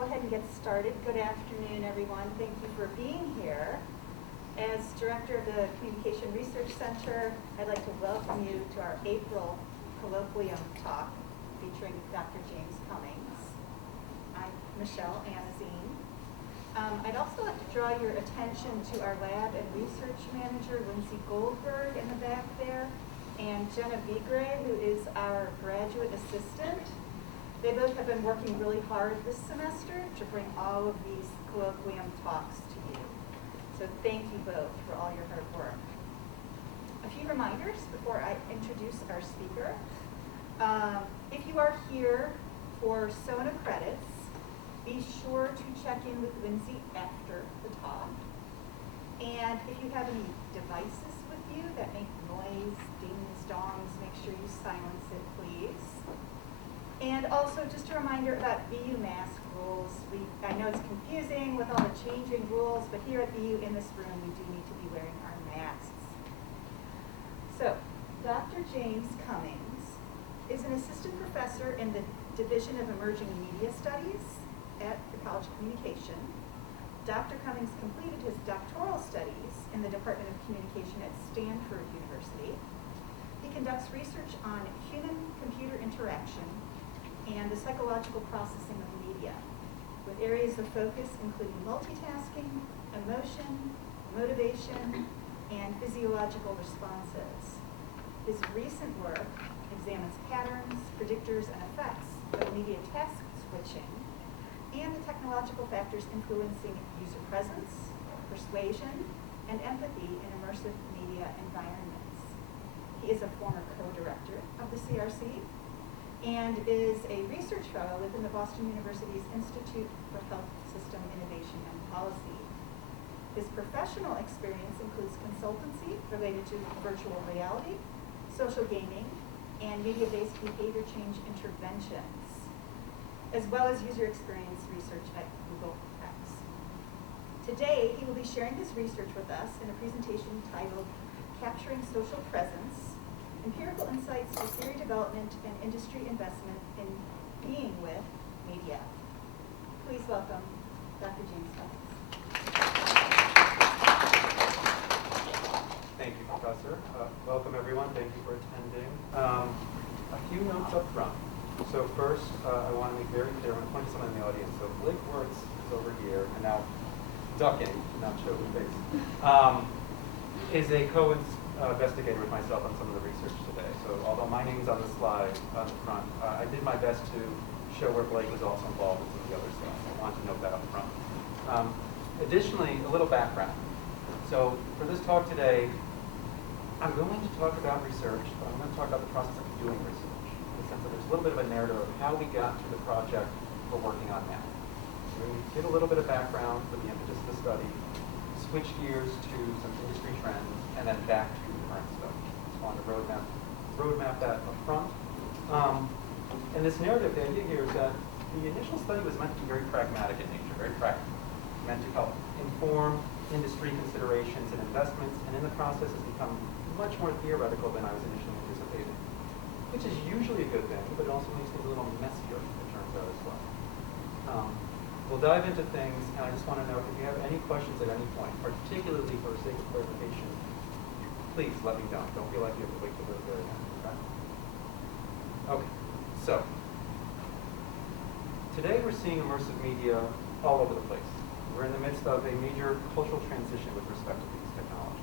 go ahead and get started. Good afternoon, everyone. Thank you for being here. As director of the Communication Research Center, I'd like to welcome you to our April colloquium talk featuring Dr. James Cummings. I'm Michelle Anazine. I'd also like to draw your attention to our lab and research manager, Lindsay Goldberg, in the back there, and Jenna Vigre, who is our graduate assistant. They both have been working really hard this semester to bring all of these colloquium talks to you. So thank you both for all your hard work. A few reminders before I introduce our speaker. If you are here for SONA credits, be sure to check in with Lindsay after the talk. And if you have any devices with you that make noise, dings, dongs, make sure you silence it, please. And also just a reminder about BU mask rules. I know it's confusing with all the changing rules, but here at BU in this room, we do need to be wearing our masks. So, Dr. James Cummings is an assistant professor in the Division of Emerging Media Studies at the College of Communication. Dr. Cummings completed his doctoral studies in the Department of Communication at Stanford University. He conducts research on human-computer interaction and the psychological processing of media, with areas of focus including multitasking, emotion, motivation, and physiological responses. His recent work examines patterns, predictors, and effects of media task switching and the technological factors influencing user presence, persuasion, and empathy in immersive media environments. He is a former co-director of the CRC and is a research fellow within the Boston University's Institute for Health System Innovation and Policy. His professional experience includes consultancy related to virtual reality, social gaming, and media-based behavior change interventions, as well as user experience research at Google X. Today, he will be sharing his research with us in a presentation titled Capturing Social Presence, Empirical Insights for Theory Development and Industry Investment in Being with Media. Please welcome Dr. James Cummings. Thank you, Professor. Welcome, everyone. Thank you for attending. A few notes up front. So first, I want to make very clear, I'm going to point to someone in the audience. So Blake Wirtz is over here, and now ducking, not showing face, is a co-investigator with myself on some of the research today. So although my name's on the slide on the front, I did my best to show where Blake was also involved in some of the other stuff. I wanted to note that up front. Additionally, a little background. So for this talk today, I'm going to talk about research, but I'm going to talk about the process of doing research, in the sense that there's a little bit of a narrative of how we got to the project we're working on now. So we give a little bit of background for the impetus of the study, switch gears to some industry trends, and then back to the current stuff. Just wanted to roadmap that up front. And this narrative, the idea here is that the initial study was meant to be very pragmatic in nature, very practical. Meant to help inform industry considerations and investments, and in the process has become much more theoretical than I was initially anticipating, which is usually a good thing, but it also makes things a little messier, it turns out, as well. We'll dive into things, and I just want to note, if you have any questions at any point, particularly for the sake of clarification, please let me know. Don't feel like you have to wait till the very end. Okay, so today we're seeing immersive media all over the place. We're in the midst of a major cultural transition with respect to these technologies.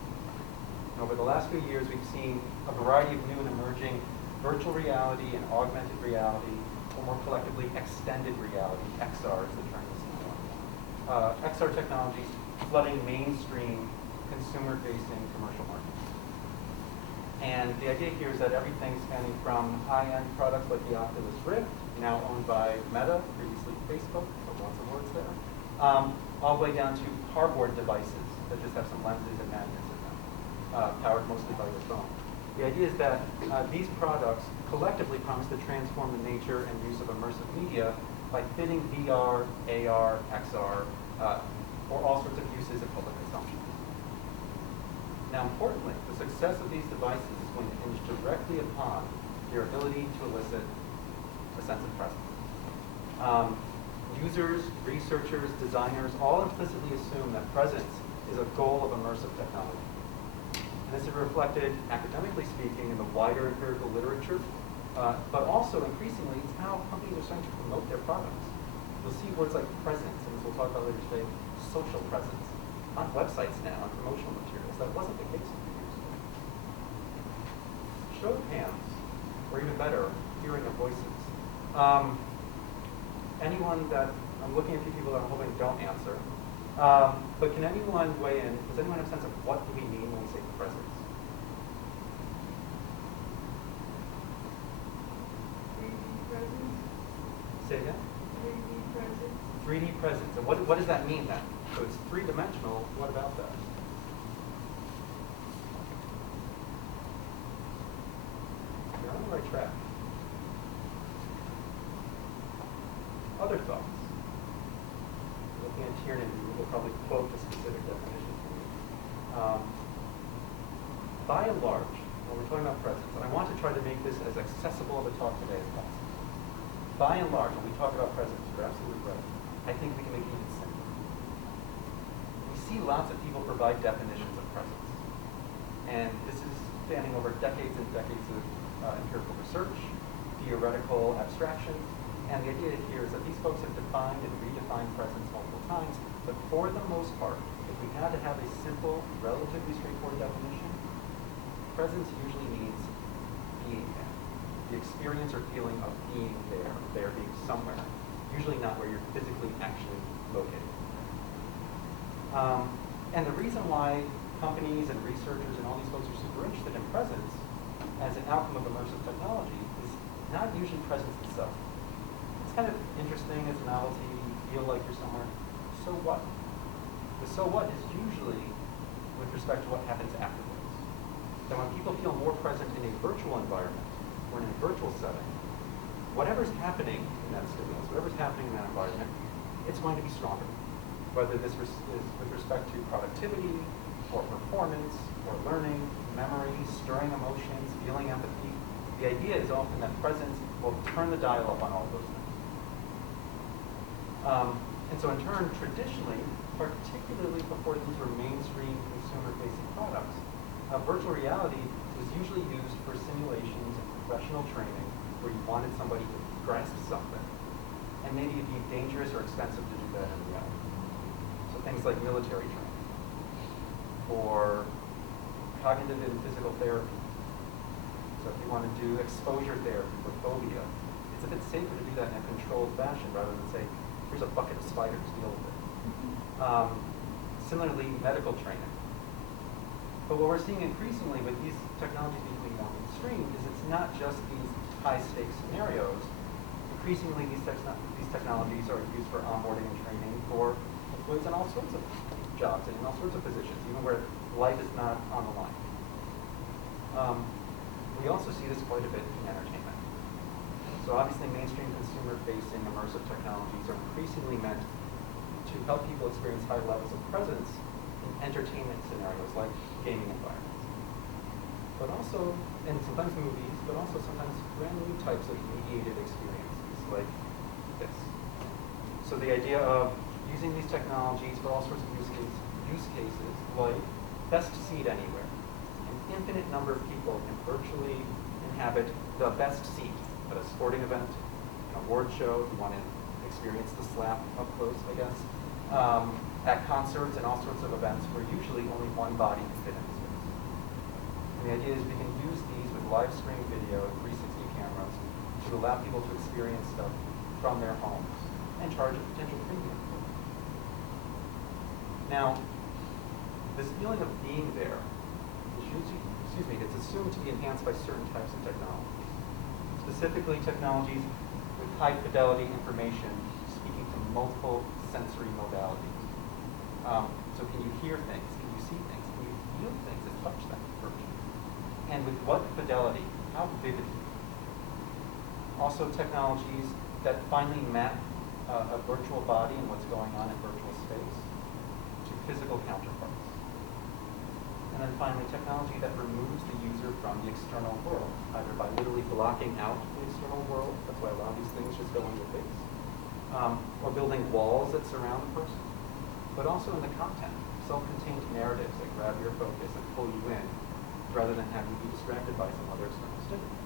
And over the last few years, we've seen a variety of new and emerging virtual reality and augmented reality, or more collectively, extended reality, XR is the term you see more and more. XR technologies flooding mainstream consumer-facing commercial markets. And the idea here is that everything spanning from high-end products like the Oculus Rift, now owned by Meta, previously Facebook, so lots of words there, all the way down to cardboard devices that just have some lenses and magnets in them, powered mostly by your phone. The idea is that these products collectively promise to transform the nature and use of immersive media by fitting VR, AR, XR, or all sorts of uses in public consumption. Now, importantly, the success of these devices is going to hinge directly upon their ability to elicit a sense of presence. users, researchers, designers all implicitly assume that presence is a goal of immersive technology. And this is reflected, academically speaking, in the wider empirical literature, but also increasingly, it's how companies are starting to promote their products. You'll see words like presence, and as we'll talk about later today, social presence, on websites now, on promotional materials. That wasn't the case a few years ago. Show of hands, or even better, hearing of voices. Anyone that, I'm looking at a few people that I'm hoping don't answer, but can anyone weigh in? Does anyone have a sense of what do we mean when we say presence? 3D presence. Say again? 3D presence. 3D presence. And what does that mean then? So it's three-dimensional. What about that? You're on the right track. Other thoughts? Looking at Tiernan, we'll probably quote the specific definition for you. By and large, when we're talking about presence, and I want to try to make this as accessible of a talk today as possible. By and large, when we talk about presence, you're absolutely right. I think we can make it even simpler. We see lots of people provide definitions of presence. And this is spanning over decades and decades of empirical research, theoretical abstraction. And the idea here is that these folks have defined and redefined presence multiple times, but for the most part, if we had to have a simple, relatively straightforward definition, presence usually means being there. The experience or feeling of being there being somewhere, usually not where you're physically actually located. And the reason why companies and researchers and all these folks are super interested in presence as an outcome of immersive technology is not usually presence itself. It's kind of interesting, it's a novelty, you feel like you're somewhere. So what? The so what is usually with respect to what happens afterwards. Then when people feel more present in a virtual environment or in a virtual setting, whatever's happening in that stimulus, whatever's happening in that environment, it's going to be stronger. Whether this is with respect to productivity, or performance, or learning, memory, stirring emotions, feeling empathy. The idea is often that presence will turn the dial up on all those things. And so in turn, traditionally, particularly before these were mainstream consumer-facing products, virtual reality was usually used for simulations and professional training where you wanted somebody to grasp something. And maybe it'd be dangerous or expensive to do that in reality. So things like military training, or cognitive and physical therapy. So if you want to do exposure therapy for phobia, it's a bit safer to do that in a controlled fashion rather than say, here's a bucket of spiders, deal with it. Similarly, medical training. But what we're seeing increasingly with these technologies becoming more mainstream is it's not just these high-stakes scenarios. Increasingly, these technologies are used for onboarding and training for employees in all sorts of jobs and in all sorts of positions, even where life is not on the line. We also see this quite a bit in entertainment. So obviously mainstream consumer-facing immersive technologies are increasingly meant to help people experience higher levels of presence in entertainment scenarios like gaming environments. But also, and sometimes movies, but also sometimes brand new types of mediated experiences like this. So the idea of using these technologies for all sorts of use cases like best seat anywhere. An infinite number of people can virtually inhabit the best seat at a sporting event, an award show, if you want to experience the slap up close, I guess, at concerts and all sorts of events where usually only one body can fit in the space. And the idea is we can use these with live stream video and 360 cameras to allow people to experience stuff from their homes and charge a potential premium for it. Now, this feeling of being there, it's assumed to be enhanced by certain types of technologies. Specifically, technologies with high fidelity information speaking to multiple sensory modalities. So can you hear things? Can you see things? Can you feel things and touch them virtually? And with what fidelity? How vividly? Also technologies that finally map a virtual body and what's going on in virtual space to physical counterparts. And then finally, technology that removes the user from the external world, either by literally blocking out the external world, that's why a lot of these things just go on your face, or building walls that surround the person, but also in the content, self-contained narratives that grab your focus and pull you in, rather than having you be distracted by some other external stimulus.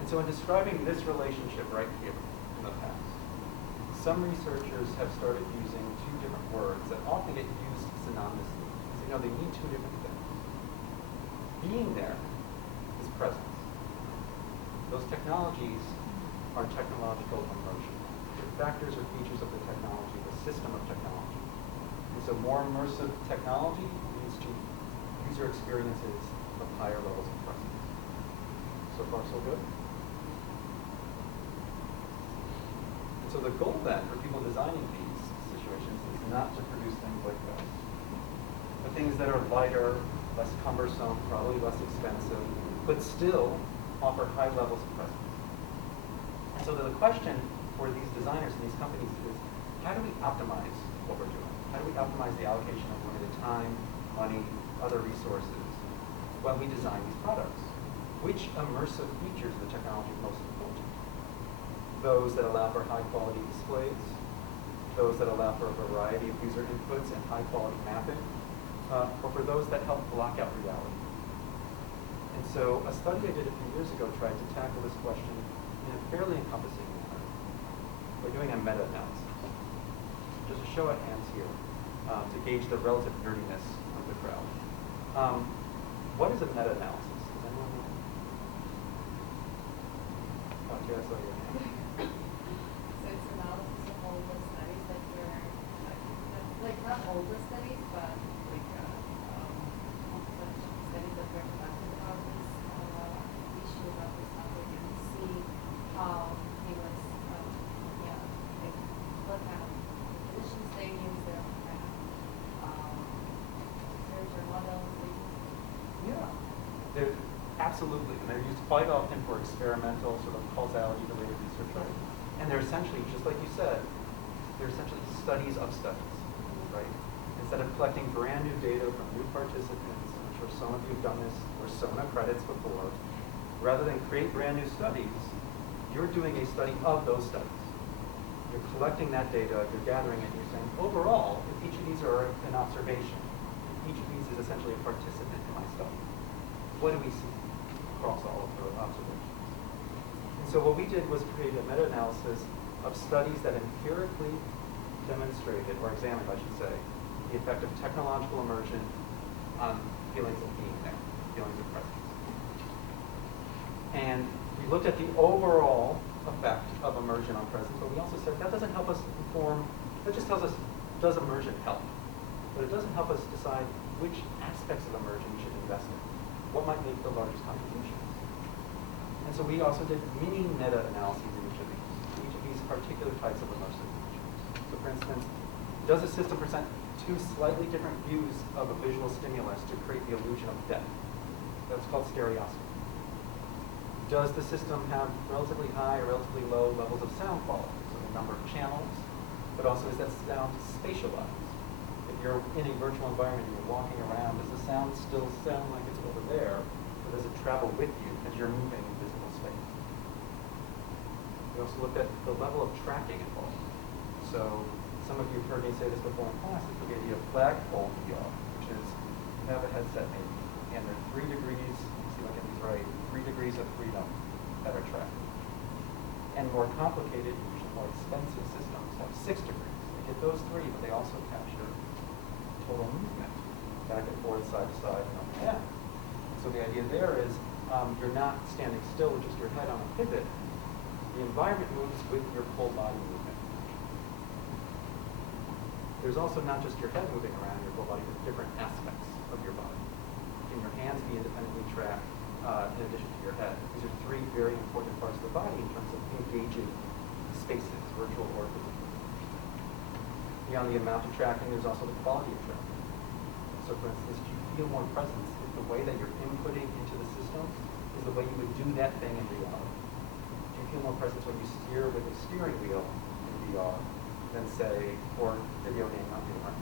And so in describing this relationship right here in the past, some researchers have started using two different words that often get used synonymously. Because they mean two different things. Being there is presence. Those technologies are technological immersion. They're factors or features of the technology, the system of technology. And so more immersive technology leads to user experiences of higher levels of presence. So far, so good? And so the goal then for people designing these situations is not to produce things like this, but things that are lighter, less cumbersome, probably less expensive, but still offer high levels of presence. And so the question for these designers and these companies is, how do we optimize what we're doing? How do we optimize the allocation of limited time, money, other resources when we design these products? Which immersive features of the technology are most important? Those that allow for high quality displays, those that allow for a variety of user inputs and high quality mapping, or for those that help block out reality. And so a study I did a few years ago tried to tackle this question in a fairly encompassing manner by doing a meta-analysis. Just a show of hands here to gauge the relative nerdiness of the crowd. What is a meta-analysis? Does anyone know? Oh, yeah, I saw your hand. So it's analysis of all the studies that were, like not all the studies, but like such studies that were conducted about this issue, about this topic, and to see how he was, like what kind of positions they use, their kind of research or models they use. Yeah, they're absolutely, and they're used quite often for experimental sort of causality-related research, right? And they're essentially, just like you said, they're essentially studies of studies, right? Instead of collecting brand new data from new participants, I'm sure some of you have done this or Sona credits before, rather than create brand new studies, you're doing a study of those studies. You're collecting that data, you're gathering it, and you're saying, overall, if each of these are an observation, each of these is essentially a participant in my study. What do we see across all of the observations? And so what we did was create a meta-analysis of studies that empirically demonstrated, or examined, I should say, the effect of technological immersion on feelings of being there, feelings of presence. And we looked at the overall effect of immersion on presence, but we also said that doesn't help us inform, that just tells us, does immersion help? But it doesn't help us decide which aspects of immersion we should invest in. What might make the largest contributions? And so we also did mini meta-analyses in each of these particular types of immersive features. So for instance, does a system present two slightly different views of a visual stimulus to create the illusion of depth? That's called stereoscopy. Does the system have relatively high or relatively low levels of sound quality? So the number of channels, but also is that sound spatialized? If you're in a virtual environment and you're walking around, does the sound still sound like it's over there, or does it travel with you as you're moving in physical space? We also looked at the level of tracking involved. So some of you have heard me say this before in class, it's the idea of flagpole VR, which is you have a headset maybe, and there are 3 degrees, see if I get these right, 3 degrees of freedom that are tracked. And more complicated, usually more expensive systems have 6 degrees. They get those 3, but they also capture total movement, back and forth, side to side, and up and down. So the idea there is you're not standing still with just your head on a pivot. The environment moves with your full body movement. There's also not just your head moving around your full body, but different aspects of your body. Can your hands be independently tracked in addition to your head? These are 3 very important parts of the body in terms of engaging spaces, virtual or physical. Beyond the amount of tracking, there's also the quality of tracking. So for instance, do you feel more presence if the way that you're inputting into the system is the way you would do that thing in reality? Do you feel more presence when you steer with a steering wheel in VR than say, or video game, not VR,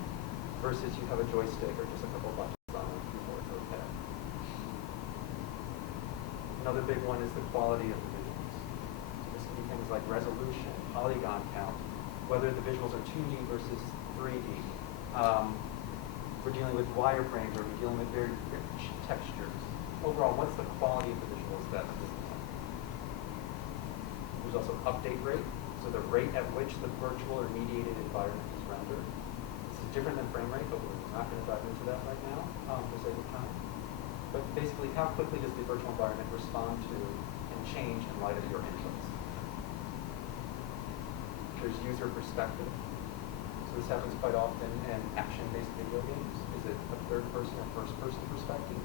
versus you have a joystick or just a couple buttons on a keyboard or a pad? Another big one is the quality of the visuals. So this can be things like resolution, polygon count, whether the visuals are 2D versus 3D. We're dealing with wireframes, or we're dealing with very rich textures. Overall, what's the quality of the visuals that this is? There's also update rate, so the rate at which the virtual or mediated environment is rendered. This is different than frame rate, but we're not going to dive into that right now for sake of time. But basically, how quickly does the virtual environment respond to and change in light of your inputs? There's user perspective. So this happens quite often in action-based video games. Is it a third-person or first-person perspective?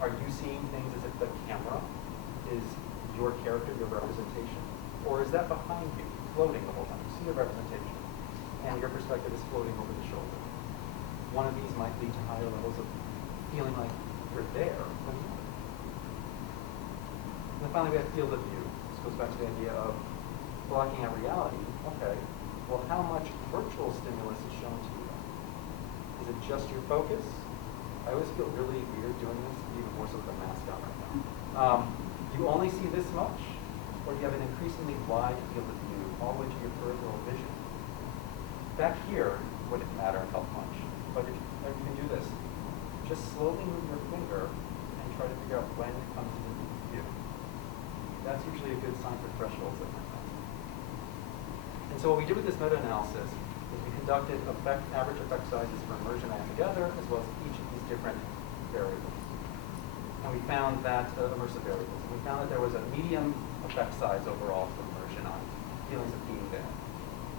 Are you seeing things as if the camera is your character, your representation? Or is that behind you, floating the whole time? You see the representation, and your perspective is floating over the shoulder. One of these might lead to higher levels of feeling like you're there when you are. And then finally, we have field of view. This goes back to the idea of blocking out reality. Okay, well, how much virtual stimulus is shown to you? Is it just your focus? I always feel really weird doing this, even more so with a mask on right now. You only see this much, or do you have an increasingly wide field of view all the way to your peripheral vision? Back here wouldn't matter how much, but if you can do this, just slowly move your finger and try to figure out when it comes into view. That's usually a good sign for thresholds that might happen. And so what we did with this meta-analysis is we conducted average effect sizes for immersion and together, as well as each of these different variables. And we found that, immersive variables, and we found that there was a medium effect size overall for immersion on feelings of being there.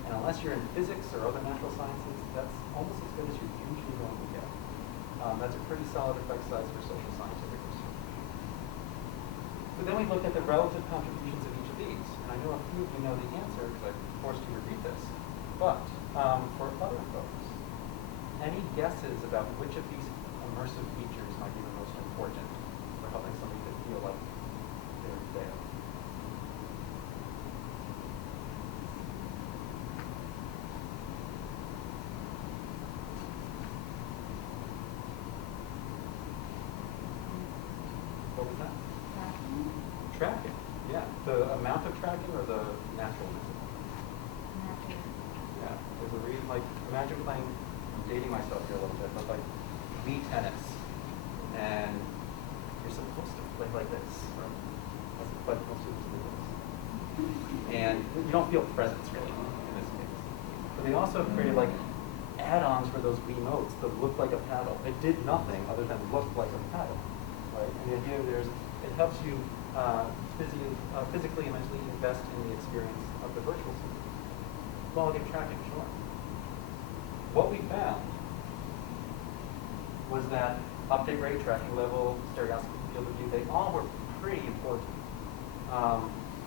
And unless you're in physics or other natural sciences, that's almost as good as you're usually going to get. That's a pretty solid effect size for social scientific research. But then we looked at the relative contributions of each of these. And I know a few of you know the answer because I've forced you to read this. But for other folks, any guesses about which of these immersive features might be the most important for helping somebody to feel like they're there? What was that? Tracking? Tracking, yeah. The amount of tracking or the naturalness of it? Tracking. Yeah. There's a reason, like, imagine playing, I'm dating myself here a little bit, but like Wii tennis, and you're supposed to play like this, or but most students do this. And you don't feel presence really in this case. But they also created like add-ons for those Wiimotes that looked like a paddle. It did nothing other than look like a paddle. Right? And the idea there is it helps you physically and mentally invest in the experience of the virtual system. Quality of tracking, sure. What we found was that update rate, tracking level, stereoscopy, field of view, they all were pretty important.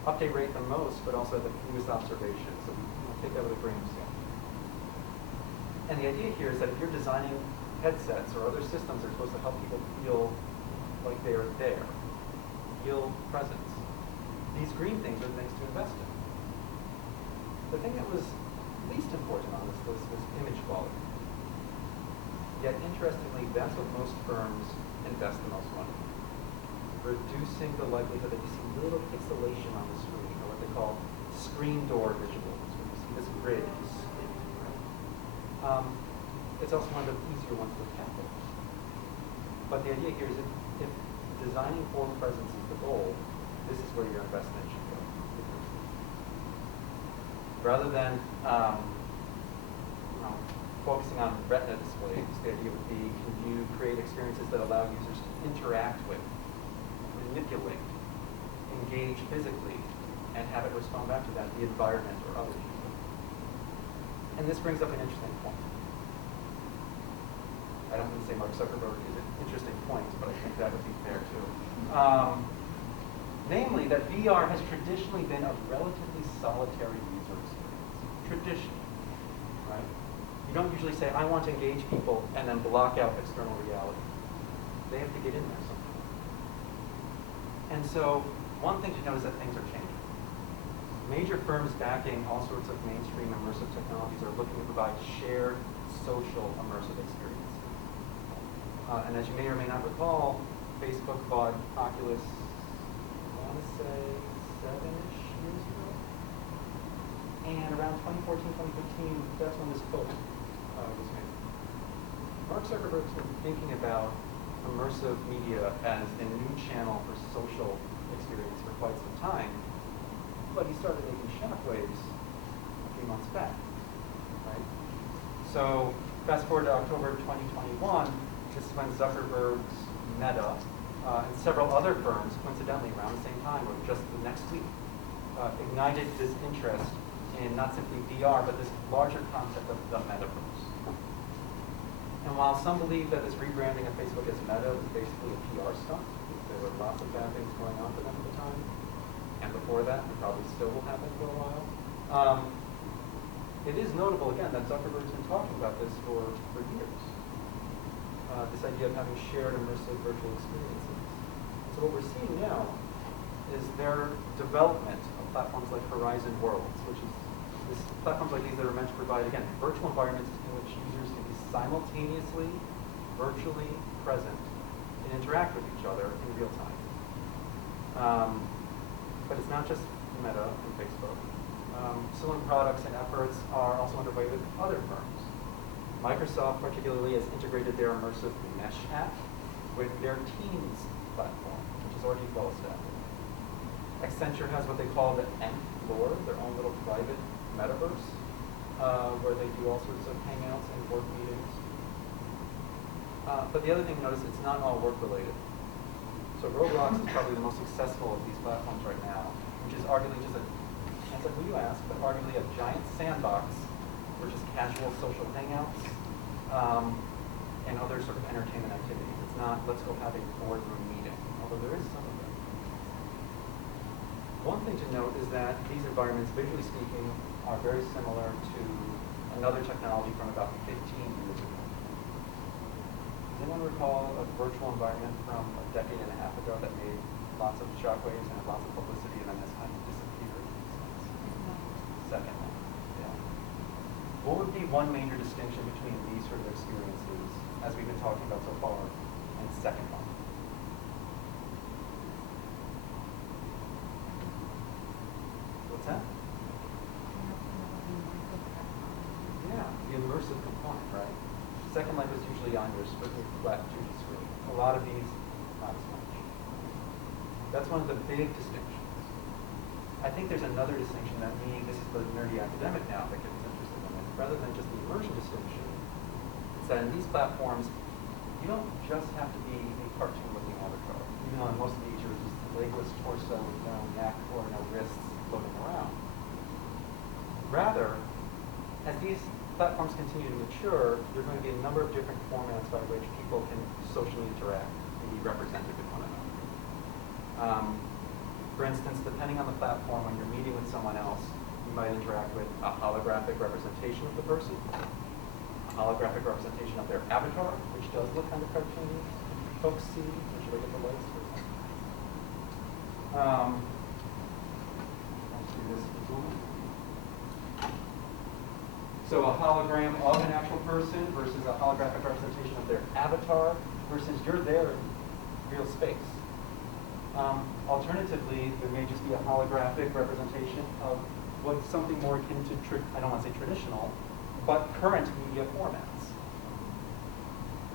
Update rate the most, but also the fewest observations. So take that with a grain of salt. And the idea here is that if you're designing headsets or other systems that are supposed to help people feel like they're there, feel presence, these green things are things to invest in. The thing that was least important on this list was image quality. Yet, interestingly, that's what most firms invest the most money in. Reducing the likelihood that you see little pixelation on the screen, or what they call screen door visuals, when you see this grid, you squint, right? It's also one of the easier ones to tackle. But the idea here is if designing for presence is the goal, this is where your investment should go. Rather than focusing on retina displays, the idea would be, can you create experiences that allow users to interact with, manipulate, engage physically, and have it respond back to that, the environment or other people. And this brings up an interesting point. I don't want to say Mark Zuckerberg is an interesting point, but I think that would be fair too. Namely, that VR has traditionally been a relatively solitary user experience. Traditionally, right? You don't usually say, I want to engage people, and then block out external reality. They have to get in there somehow. And so, one thing to note is that things are changing. Major firms backing all sorts of mainstream immersive technologies are looking to provide shared social immersive experiences. And as you may or may not recall, Facebook bought Oculus, I want to say 7-ish years ago. 2014, 2015, that's when this quote was made. Mark Zuckerberg's been thinking about immersive media as a new channel for social experience for quite some time, but he started making shockwaves a few months back, right? So fast forward to October 2021, this is when Zuckerberg's Meta and several other firms, coincidentally around the same time or just the next week, ignited this interest in not simply VR, but this larger concept of the metaverse. And while some believe that this rebranding of Facebook as Meta is basically a PR stunt, because there were lots of bad things going on for them at the time, and before that, and probably still will happen for a while, it is notable, again, that Zuckerberg's been talking about this for years. This idea of having shared immersive virtual experiences. And so what we're seeing now is their development of platforms like Horizon Worlds, which is platforms like these that are meant to provide, again, virtual environments in which users can be simultaneously, virtually present and interact with each other in real time. But it's not just Meta and Facebook. Similar products and efforts are also underway with other firms. Microsoft particularly has integrated their immersive Mesh app with their Teams platform, which is already well established. Accenture has what they call the Nth floor, their own little private metaverse, where they do all sorts of hangouts and work meetings. But the other thing to notice, it's not all work related. So Roblox is probably the most successful of these platforms right now, which is arguably just depends on who you ask, but arguably a giant sandbox for just casual social hangouts and other sort of entertainment activities. It's not, let's go have a boardroom meeting, although there is some of it. One thing to note is that these environments, visually speaking, are very similar to another technology from about 15 years ago. Does anyone recall a virtual environment from a decade and a half ago that made lots of shockwaves and lots of publicity and then has kind of disappeared? Second one, yeah. What would be one major distinction between these sort of experiences, as we've been talking about so far, and second one? What's that? Yeah, the immersive component, right? Second Life is usually on your strictly flat 2D screen. A lot of these, not as much. That's one of the big distinctions. I think there's another distinction that this is the nerdy academic now that gets interested in it. Rather than just the immersion distinction, it's that in these platforms, you don't just have to be a cartoon-looking avatar. Even though in most of these, you're just a legless torso with no neck or no wrists floating around. Rather, as these platforms continue to mature, there are going to be a number of different formats by which people can socially interact and be represented with one another. For instance, depending on the platform, when you're meeting with someone else, you might interact with a holographic representation of the person, a holographic representation of their avatar, which does look kind of cartoony. Folks see, should I get the lights for a second? Let's do this as well. So a hologram of an actual person versus a holographic representation of their avatar versus you're there in real space. Alternatively, there may just be a holographic representation of what's something more akin to, I don't want to say traditional, but current media formats.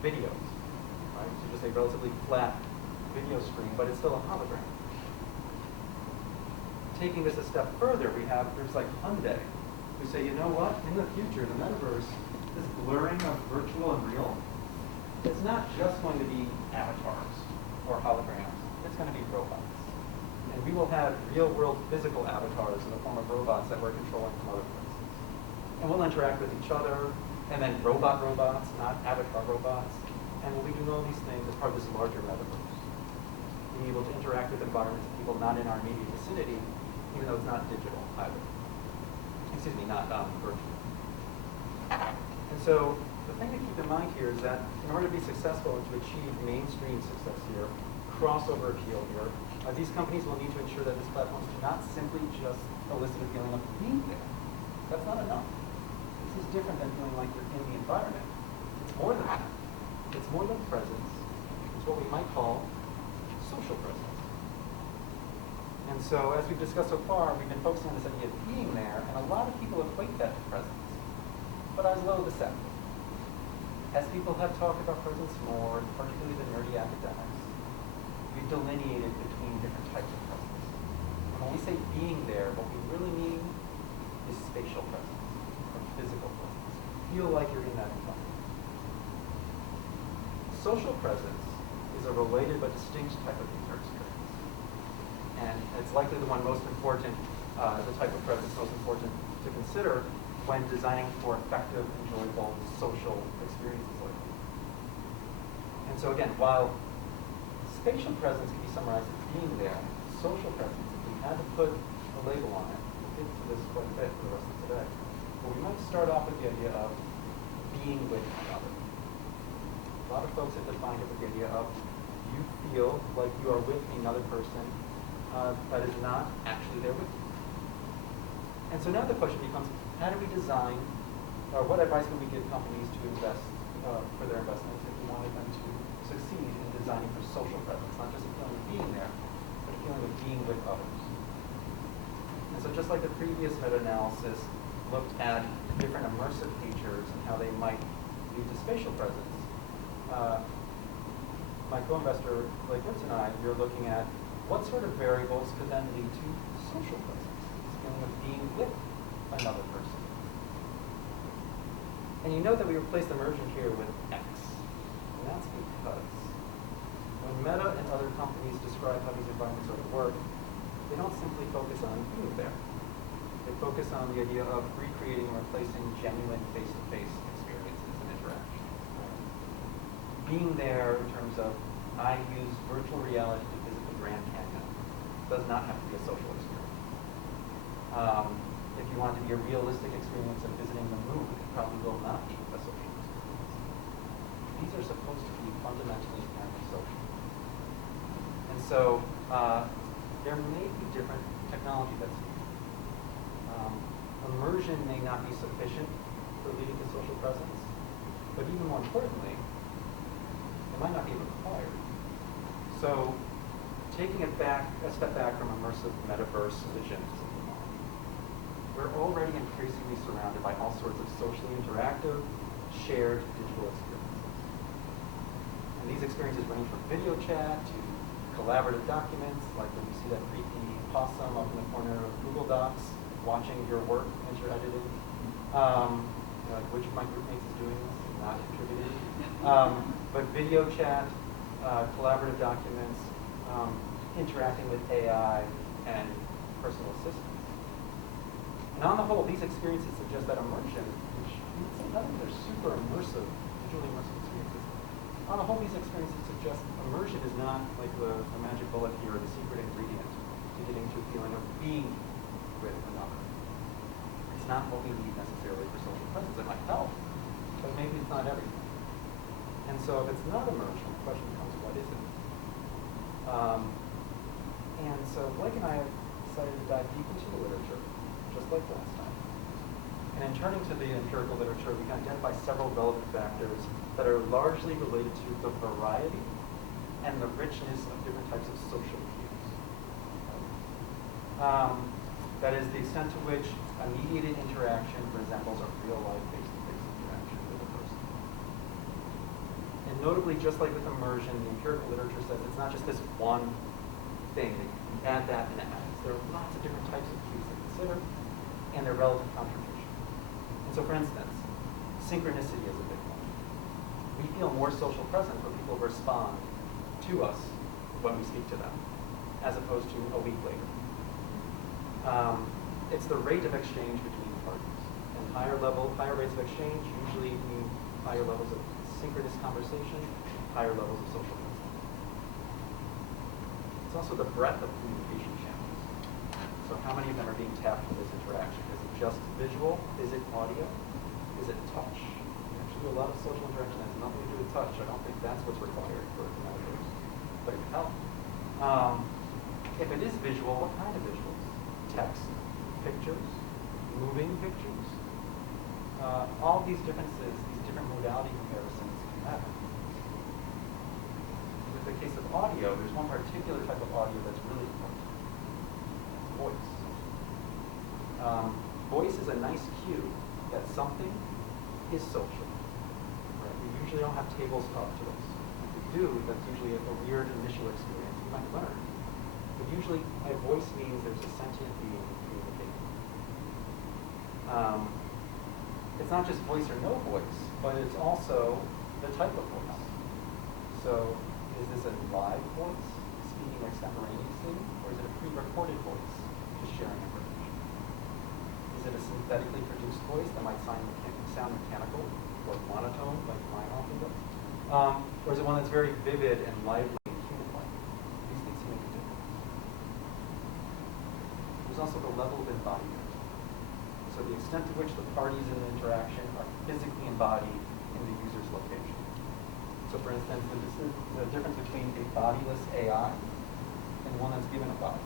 Videos, right? So just a relatively flat video screen, but it's still a hologram. Taking this a step further, we have groups like Hyundai, who say, you know what, in the future, the metaverse, this blurring of virtual and real, it's not just going to be avatars or holograms, it's going to be robots. And we will have real-world physical avatars in the form of robots that we're controlling from other places. And we'll interact with each other, and then robots, not avatar robots, and we'll be doing all these things as part of this larger metaverse. Being able to interact with environments of people not in our immediate vicinity, even though it's not digital either. Excuse me, not virtual. And so the thing to keep in mind here is that in order to be successful and to achieve mainstream success here, crossover appeal here, these companies will need to ensure that these platforms do not simply just elicit a feeling of being there. That's not enough. This is different than feeling like you're in the environment. It's more than that. It's more than presence. It's what we might call social presence. And so, as we've discussed so far, we've been focusing on this idea of being there, and a lot of people equate the set. As people have talked about presence more, particularly the nerdy academics, we've delineated between different types of presence. And when we say being there, what we really mean is spatial presence, or physical presence. Feel like you're in that environment. Social presence is a related but distinct type of user experience. And it's likely the one most important, the type of presence most important to consider when designing for effective, enjoyable social experiences like these. And so again, while spatial presence can be summarized as being there, social presence, if we had to put a label on it, we'll get to this quite a bit for the rest of today, but we might start off with the idea of being with another. A lot of folks have defined it with the idea of you feel like you are with another person that is not actually there with you. And so now the question becomes, how do we design, or what advice can we give companies to invest for their investments if we wanted them to succeed in designing for social presence, not just a feeling of being there, but a feeling of being with others. And so just like the previous meta-analysis looked at different immersive features and how they might lead to spatial presence, my co-investor, Blake Woods, and I, we are looking at what sort of variables could then lead to social presence, this feeling of being with another person. And you know that we replaced immersion here with X. And that's because when Meta and other companies describe how these environments sort of work, they don't simply focus on being there. They focus on the idea of recreating and replacing genuine face-to-face experiences and interaction. Being there in terms of, I use virtual reality to visit the Grand Canyon, does not have to be a social experience. If you want it to be a realistic experience of visiting the moon, it probably will not be a social experience. These are supposed to be fundamentally inherently social. And so there may be different technology that's needed. Immersion may not be sufficient for leading to social presence, but even more importantly, it might not be required. So taking it back, a step back from immersive metaverse visions, we're already increasingly surrounded by all sorts of socially interactive, shared digital experiences. And these experiences range from video chat to collaborative documents, like when you see that creepy possum up in the corner of Google Docs, watching your work as you're editing. Like which of my group mates is doing this and not contributing. But video chat, collaborative documents, interacting with AI, and personal assistants. And on the whole, these experiences suggest that immersion, which sometimes they're super immersive, digitally immersive experiences. On the whole, these experiences suggest immersion is not like the magic bullet here or the secret ingredient to getting to a feeling of being with another. It's not what we need necessarily for social presence. It might help, but maybe it's not everything. And so if it's not immersion, the question becomes, what is it? And so Blake and I have decided to dive deep into the literature, just like last time. And in turning to the empirical literature, we can identify several relevant factors that are largely related to the variety and the richness of different types of social cues. That is the extent to which a mediated interaction resembles a real-life face-to-face interaction with a person. And notably, just like with immersion, the empirical literature says it's not just this one thing. You add that and it adds. There are lots of different types of cues to consider and their relative contribution. And so, for instance, synchronicity is a big one. We feel more social presence when people respond to us when we speak to them, as opposed to a week later. It's the rate of exchange between parties. And higher rates of exchange usually mean higher levels of synchronous conversation, higher levels of social presence. It's also the breadth of communication channels. So how many of them are being tapped for this interaction? Is it just visual? Is it audio? Is it touch? We actually do a lot of social interaction that has nothing to do with touch. I don't think that's what's required for the metaverse, but it can help. If it is visual, what kind of visuals? Text, pictures, moving pictures. All these differences, these different modality comparisons can matter. With the case of audio, there's one particular type of audio that's really important. Voice. Voice is a nice cue that something is social. Right? We usually don't have tables talk to us. If we do, that's usually a weird initial experience we might learn. But usually a voice means there's a sentient being communicating. It's not just voice or no voice, but it's also the type of voice. So is this a live voice speaking extemporaneously, or is it a pre-recorded voice just sharing information? Is it a synthetically produced voice that might sound mechanical or monotone like mine often does? Or is it one that's very vivid and lively and human-like? These things make a difference. There's also the level of embodiment. So the extent to which the parties in the interaction are physically embodied in the user's location. So for instance, the difference between a bodiless AI and one that's given a body.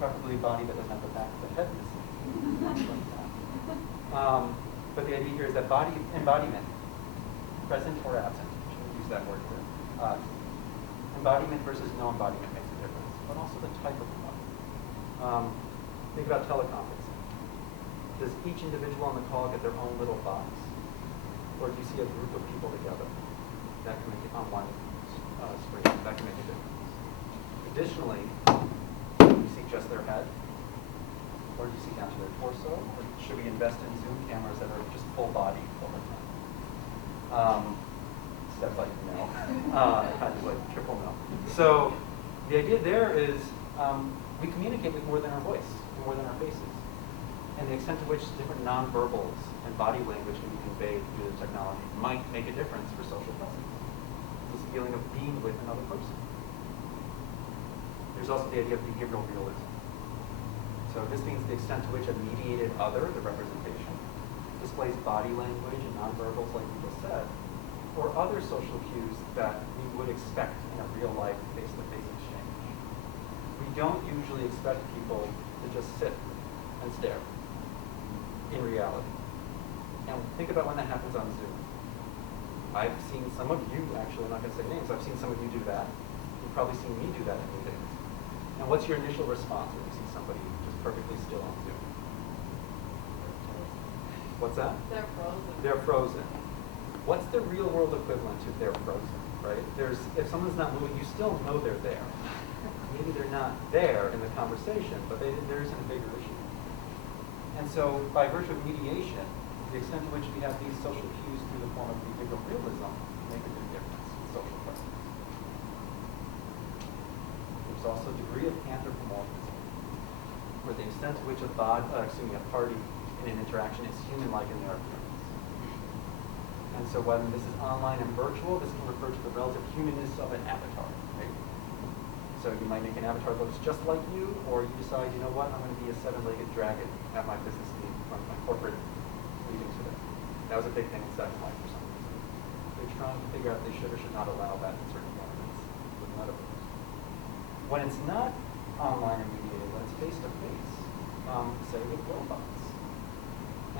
Preferably a body that doesn't have the back of the head missing. But the idea here is that body embodiment, present or absent, I shouldn't use that word here. Embodiment versus no embodiment makes a difference, but also the type of embodiment. Think about teleconferencing. Does each individual on the call get their own little box? Or do you see a group of people together? That can make it on one screen. That can make a difference. Additionally, do you see just their head? Or do you see down to their torso? Or should we invest in Zoom cameras that are just full body all the time? Step like no. Kind of like triple no. So the idea there is we communicate with more than our voice, more than our faces. And the extent to which different nonverbals and body language can be conveyed through the technology might make a difference for social presence. This feeling of being with another person. There's also the idea of behavioral realism. So this means the extent to which a mediated other, the representation, displays body language and nonverbals like we just said, or other social cues that we would expect in a real-life face-to-face exchange. We don't usually expect people to just sit and stare in reality. And think about when that happens on Zoom. I've seen some of you, actually, I'm not going to say names, I've seen some of you do that. You've probably seen me do that in meetings. And what's your initial response when you see somebody just perfectly still on Zoom? What's that? They're frozen. They're frozen. What's the real world equivalent to they're frozen, right? If someone's not moving, you still know they're there. Maybe they're not there in the conversation, but there isn't a bigger issue. And so, by virtue of mediation, the extent to which we have these social cues through the form of behavioral realism make a big difference in social presence. There's also a degree of anthropomorphism, where the extent to which a party in an interaction is human-like in their appearance. And so, when this is online and virtual, this can refer to the relative humanness of an avatar, right? So you might make an avatar that looks just like you, or you decide, you know what, I'm going to be a seven-legged dragon at my business meeting, from my corporate meeting today. That was a big thing in Second Life for some reason. They're trying to figure out if they should or should not allow that in certain environments with metaverse. When it's not online or mediated, when it's face-to-face, say with robots,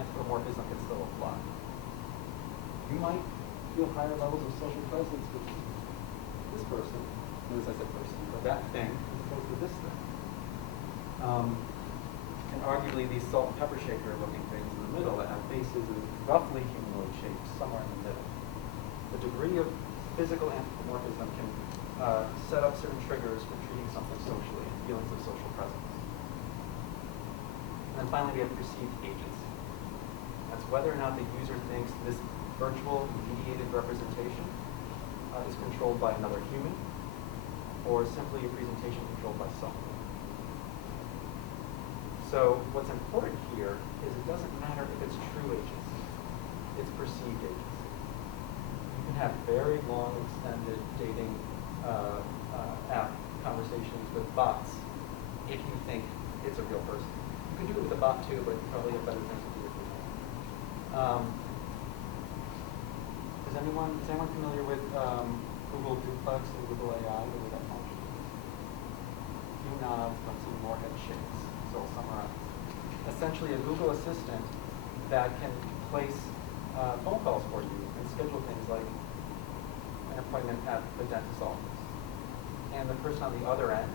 anthropomorphism can still apply. You might feel higher levels of social presence with this person. Notice I said person, but that thing as opposed to this thing. And arguably these salt and pepper shaker looking things in the middle that have faces of roughly humanoid shapes somewhere in the middle. The degree of physical anthropomorphism can set up certain triggers for treating something socially and feelings of social presence. And then finally we have perceived agency. That's whether or not the user thinks this virtual mediated representation is controlled by another human, or simply a presentation controlled by software. So what's important here is it doesn't matter if it's true agency, it's perceived agency. You can have very long, extended dating app conversations with bots if you think it's a real person. You can do it with a bot too, but you probably have better things to do with it. Is anyone familiar with Google Duplex and Google AI, the way that functions? Few nods, but some more head shakes. So I'll summarize. Essentially, a Google Assistant that can place phone calls for you and schedule things like an appointment at the dentist's office. And the person on the other end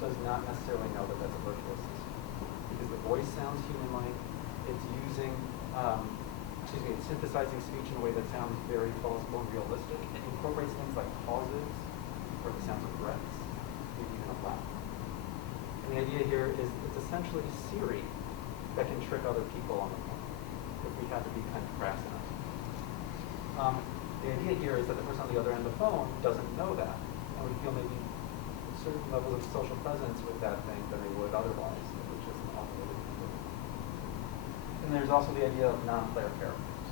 does not necessarily know that that's a virtual assistant, because the voice sounds human-like. It's using it's synthesizing speech in a way that sounds very plausible and realistic. It incorporates things like pauses or the sounds of breaths, maybe even a laugh. And the idea here is it's essentially Siri that can trick other people on the phone if we have to be kind of crass enough. The idea here is that the person on the other end of the phone doesn't know that, and we feel maybe certain levels of social presence with that thing than they would otherwise, which is an automated thing. And there's also the idea of non-player characters.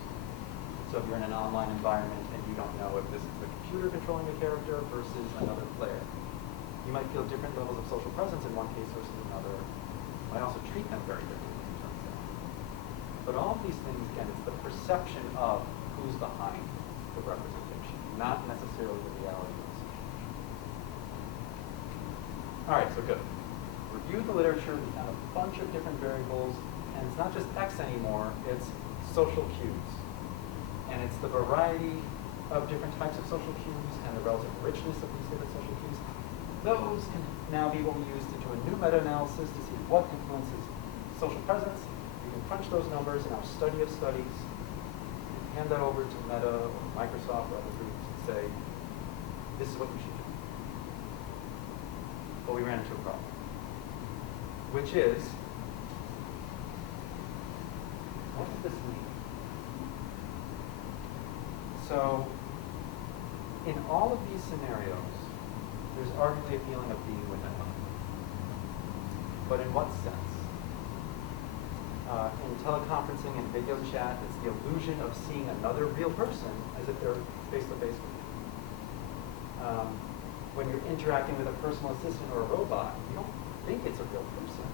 So if you're in an online environment and you don't know if this is the computer controlling a character versus another player, you might feel different levels of social presence in one case versus another. You might also treat them very differently, it turns out. But all of these things, again, it's the perception of who's behind the representation, not necessarily the reality of the situation. All right, so good. Reviewed the literature, we found a bunch of different variables, and it's not just X anymore, it's social cues. And it's the variety of different types of social cues and the relative richness of these different social cues. Those can now be what we use to do a new meta-analysis to see what influences social presence. We can crunch those numbers in our study of studies, and hand that over to Meta or Microsoft or other groups and say, this is what you should do. But we ran into a problem, which is, what does this mean? So, in all of these scenarios, there's arguably a feeling of being with another. But in what sense? In teleconferencing and video chat, it's the illusion of seeing another real person as if they're face-to-face with you. When you're interacting with a personal assistant or a robot, you don't think it's a real person.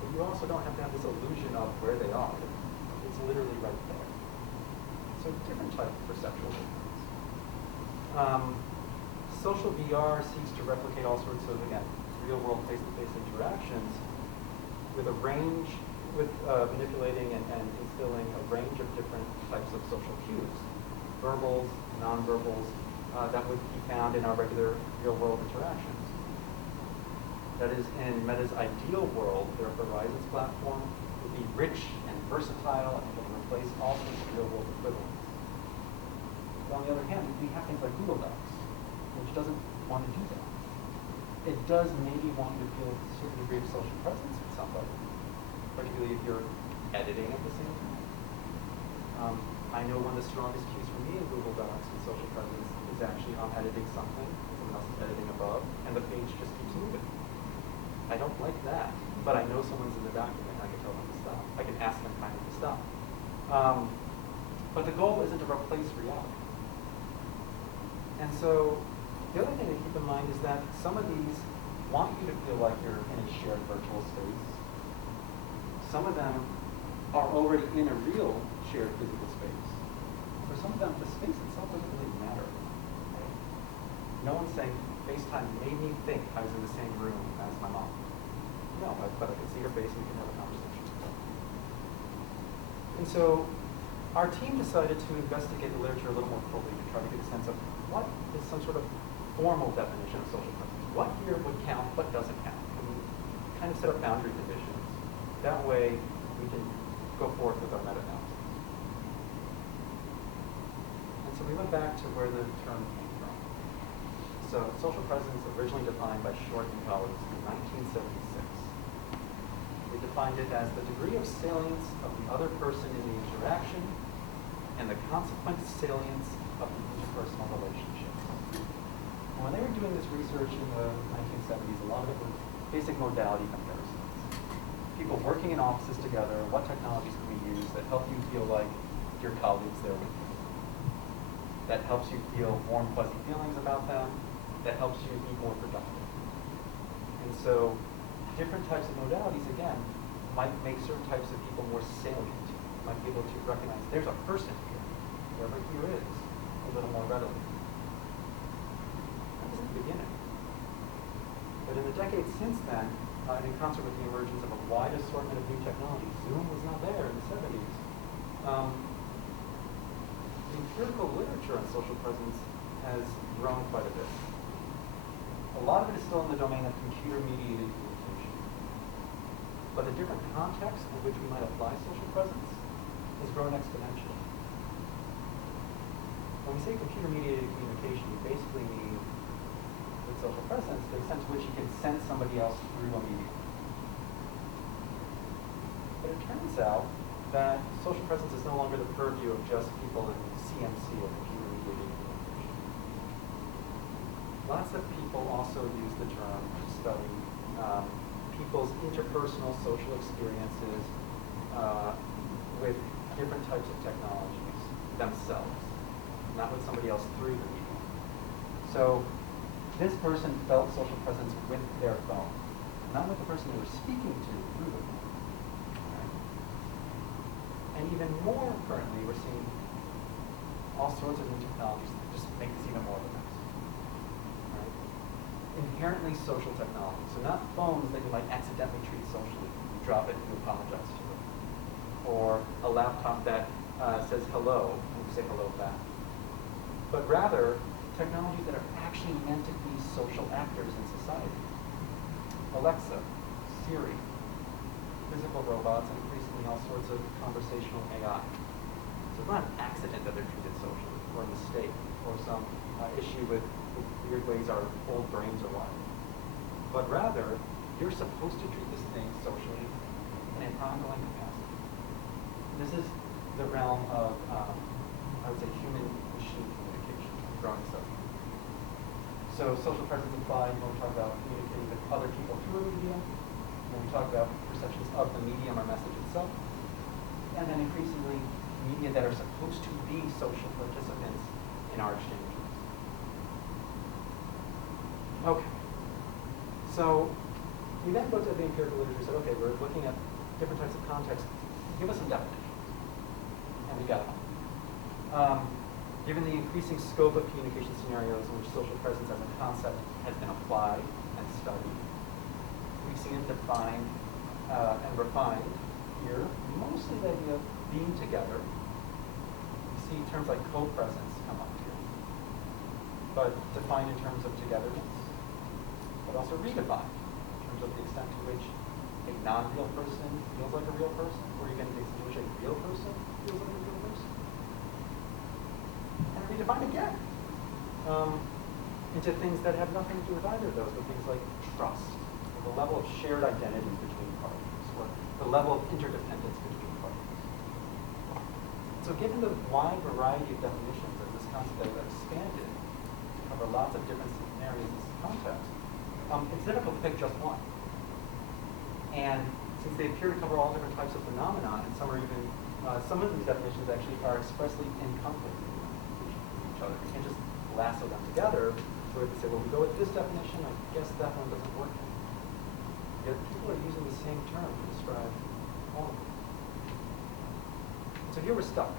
But you also don't have to have this illusion of where they are. It's literally right there. So different type of perceptual difference. Social VR seeks to replicate all sorts of, again, real-world face-to-face interactions with a range, with manipulating and instilling a range of different types of social cues, verbals, nonverbals, that would be found in our regular real-world interactions. That is, in Meta's ideal world, their Horizons platform would be rich and versatile and able to replace all sorts of real-world equivalents. But on the other hand, we have things like Google Docs, which doesn't want to do that. It does maybe want you to feel a certain degree of social presence with somebody, particularly if you're editing at the same time. I know one of the strongest cues for me in Google Docs with social presence is actually I'm editing something, someone else is editing above, and the page just keeps moving. I don't like that, but I know someone's in the document, I can tell them to stop. I can ask them kindly to stop. But the goal isn't to replace reality. And so, the other thing to keep in mind is that some of these want you to feel like you're in a shared virtual space. Some of them are already in a real shared physical space. For some of them, the space itself doesn't really matter. Right? No one's saying, FaceTime made me think I was in the same room as my mom. No, but I could see her face and we could have a conversation. And so, our team decided to investigate the literature a little more fully to try to get a sense of what is some sort of formal definition of social presence. What here would count, what doesn't count? And we kind of set up boundary conditions. That way, we can go forth with our meta-analysis. And so we went back to where the term came from. So social presence originally defined by Short and colleagues in 1976. We defined it as the degree of salience of the other person in the interaction and the consequent salience of the interpersonal relationship. And when they were doing this research in the 1970s, a lot of it was basic modality comparisons. People working in offices together, what technologies can we use that help you feel like your colleagues there with you? That helps you feel warm, fuzzy feelings about them, that helps you be more productive. And so different types of modalities, again, might make certain types of people more salient. You might be able to recognize there's a person here, whoever here is, a little more readily. That was the beginning. But in the decades since then, and in concert with the emergence of a wide assortment of new technologies, Zoom was not there in the 70s. The empirical literature on social presence has grown quite a bit. A lot of it is still in the domain of computer-mediated communication. But the different contexts in which we might apply social presence has grown exponentially. when we say computer-mediated communication, we basically mean with social presence the extent to which you can sense somebody else through a medium. But it turns out that social presence is no longer the purview of just people in CMC or computer-mediated communication. Lots of people also use the term to study people's interpersonal social experiences with different types of technologies themselves, not with somebody else through the medium. So this person felt social presence with their phone, not with the person they were speaking to through the phone. Right? And even more currently, we're seeing all sorts of new technologies that just make this even more of a mess. Right? Inherently social technology, so not phones that you might accidentally treat socially. You drop it and you apologize to it. Or a laptop that says hello and you say hello back. But rather, technologies that are actually meant to be social actors in society. Alexa, Siri, physical robots, and increasingly all sorts of conversational AI. So it's not an accident that they're treated socially, or a mistake, or some issue with weird ways our old brains are wired. But rather, you're supposed to treat this thing socially in an ongoing capacity. This is the realm of, I would say, human-machine communication, growing subject. So social presence implies when we talk about communicating with other people through a medium, when we talk about perceptions of the medium or message itself, and then increasingly media that are supposed to be social participants in our exchanges. Okay. So we then looked at the empirical literature and said, okay, we're looking at different types of contexts. Give us some definitions. And we got them. Given the increasing scope of communication scenarios in which social presence as a concept has been applied and studied, we've seen it defined and refined here, mostly the idea of being together. You see terms like co-presence come up here, but defined in terms of togetherness, but also redefined in terms of the extent to which a non-real person feels like a real person, or even the extent to which a real person feels like a real person. And redefined again into things that have nothing to do with either of those, but things like trust, or the level of shared identity between parties, or the level of interdependence between parties. So given the wide variety of definitions of this concept that have expanded to cover lots of different areas in this context, it's difficult to pick just one. And since they appear to cover all different types of phenomena, and some are even, some of these definitions actually are expressly in conflict with each other. You can't just lasso them together, so we say, well, we go with this definition, I guess that one doesn't work. Yet people are using the same term to describe all of them. And so here we're stuck,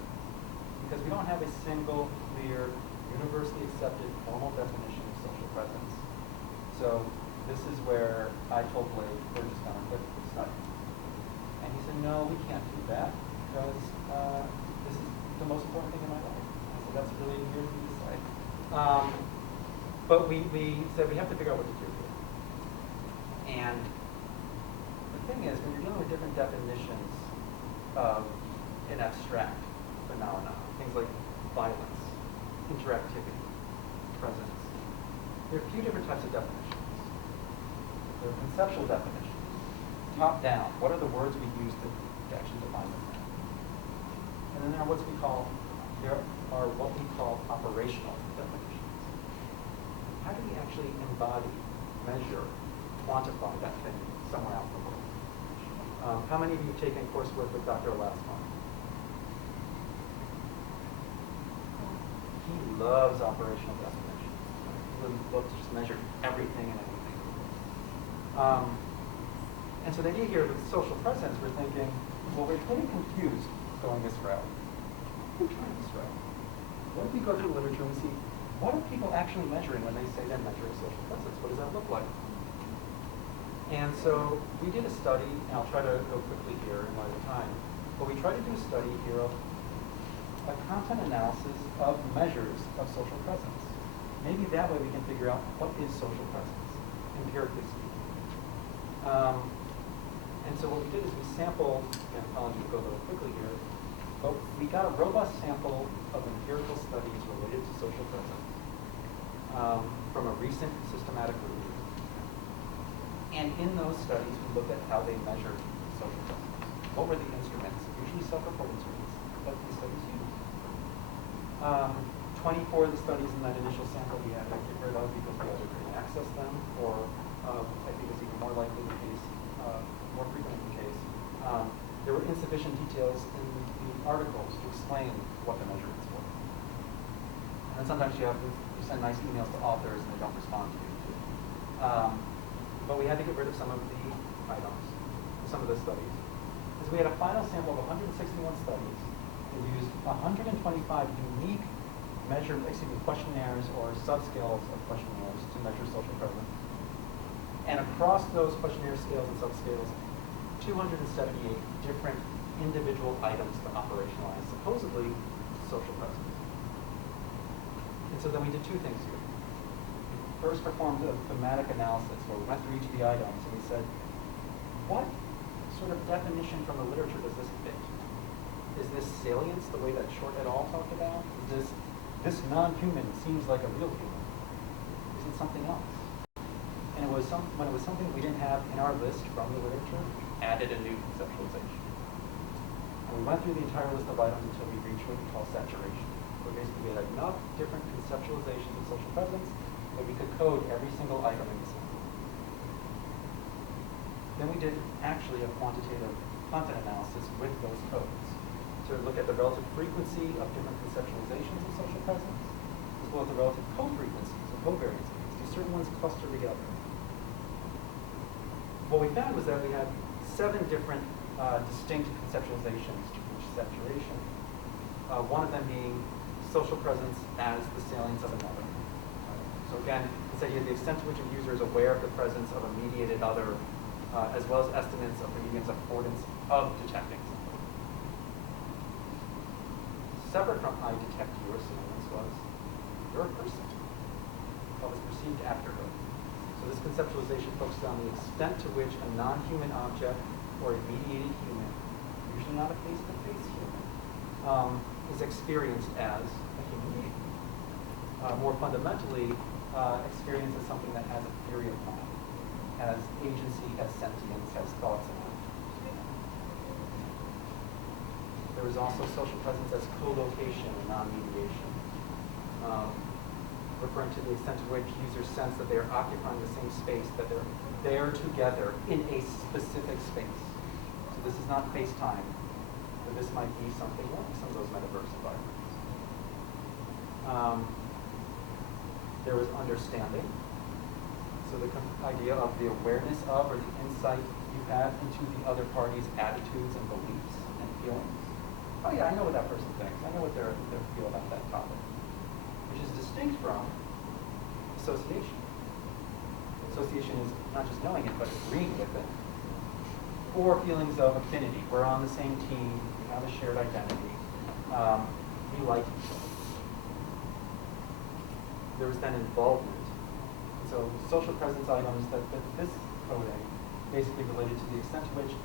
because we don't have a single, clear, universally accepted formal definition of social presence. So this is where I told Blake, we're just going to quit the study. And he said, no, we can't do that, because this is the most important thing in my life. I said, that's really weird for you to say. But we said we have to figure out what to do here. And the thing is, when you're dealing with different definitions of an abstract phenomenon, things like violence, interactivity, presence, there are a few different types of definitions. There are conceptual definitions, top down. What are the words we use to actually define them? And then there are what we call operational definitions. How do we actually embody, measure, quantify that thing somewhere out in the world? How many of you have taken coursework with Dr. Olaskon? He loves operational definitions. He loves to just measure everything and anything. And so the idea here with social presence, we're thinking, well, we're getting confused going this route. We're trying this route. What if we go through the literature and see, what are people actually measuring when they say they're measuring social presence? What does that look like? And so we did a study, and I'll try to go quickly here in light of time, but we tried to do a study here of a content analysis of measures of social presence. Maybe that way we can figure out what is social presence, empirically speaking. And so what we did is we sampled, and apologies to go a little quickly here, But we got a robust sample of empirical studies related to social presence from a recent systematic review. And in those studies, we looked at how they measured social presence. What were the instruments, usually self-reported instruments, that these studies used? 24 of the studies in that initial sample we had to get rid of because we either couldn't access them, or I think it's even more likely the case, more frequently the case, there were insufficient details in the articles to explain what the measurements were. And sometimes you send nice emails to authors and they don't respond to you. But we had to get rid of some of the items, some of the studies. Because we had a final sample of 161 studies that used 125 unique questionnaires or subscales of questionnaires to measure social presence. And across those questionnaire scales and subscales, 278 different individual items to operationalize supposedly social presence. And so then we did two things here. First, performed a thematic analysis where we went through each of the items and we said, what sort of definition from the literature does this fit? Is this salience, the way that Short et al. Talked about? Is this non-human seems like a real human? Is it something else? And when it was something we didn't have in our list from the literature, added a new conceptualization. And we went through the entire list of items until we reached what we call saturation. Where basically we had enough different conceptualizations of social presence that we could code every single item in the sample. Then we did actually a quantitative content analysis with those codes to look at the relative frequency of different conceptualizations of social presence, as well as the relative co-frequencies or covariance of these. Do certain ones cluster together? What we found was that we had 7 different distinct conceptualizations to reach saturation. One of them being social presence as the salience of another. So again, it's the extent to which a user is aware of the presence of a mediated other, as well as estimates of the medium's affordance of detecting something. Separate from I detect your salience was you're a person. What was perceived afterhood. So this conceptualization focuses on the extent to which a non-human object or a mediated human, usually not a face-to-face human, is experienced as a human being. More fundamentally, experienced as something that has a theory of mind, has agency, has sentience, has thoughts and actions. There is also social presence as co-location and non-mediation, referring to the extent to which users sense that they are occupying the same space, that they're there together in a specific space. So this is not FaceTime, but this might be something like some of those metaverse environments. There was understanding. So the idea of the awareness of or the insight you have into the other party's attitudes and beliefs and feelings. Oh yeah, I know what that person thinks. I know what they feel about that topic. Which is distinct from association. Association is not just knowing it, but agreeing with it. Or feelings of affinity. We're on the same team, we have a shared identity, we like each other. There was then involvement. And so social presence items that fit this coding basically related to the extent to which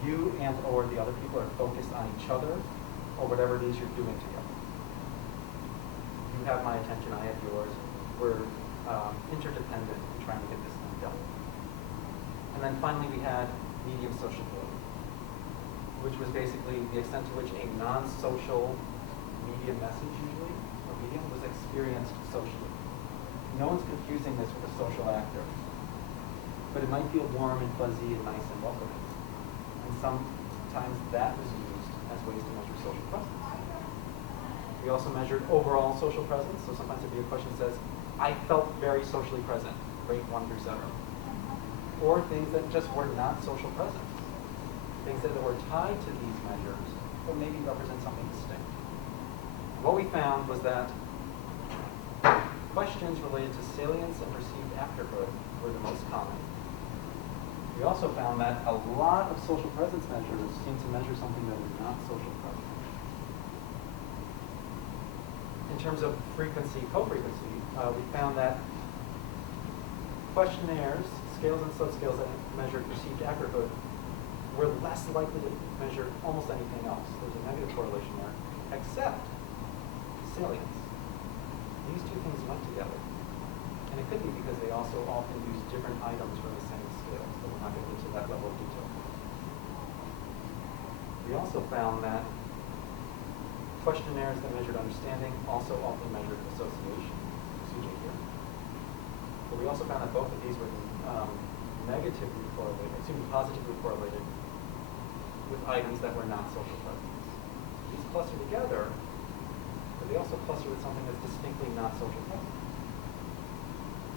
you and or the other people are focused on each other or whatever it is you're doing together. You have my attention, I have yours. We're interdependent in trying to get this thing done. And then finally we had medium sociability, which was basically the extent to which a non-social media message usually, or medium, was experienced socially. No one's confusing this with a social actor, but it might feel warm and fuzzy and nice and welcoming. And sometimes that was used as ways to measure social presence. We also measured overall social presence. So sometimes there'd be a question that says, I felt very socially present, rate 1 through 7. Or things that just were not social presence. Things that were tied to these measures, but maybe represent something distinct. What we found was that questions related to salience and perceived afterhood were the most common. We also found that a lot of social presence measures seem to measure something that is not social presence. In terms of frequency, co-frequency, we found that questionnaires, scales and subscales that measured perceived afterhood we're less likely to measure almost anything else. There's a negative correlation there, except salience. These two things went together. And it could be because they also often use different items for the same scale, so we're not going to get to that level of detail. We also found that questionnaires that measured understanding also often measured association. Excuse me here. But we also found that both of these were negatively correlated, positively correlated with items that were not social presence. These cluster together, but they also cluster with something that's distinctly not social presence.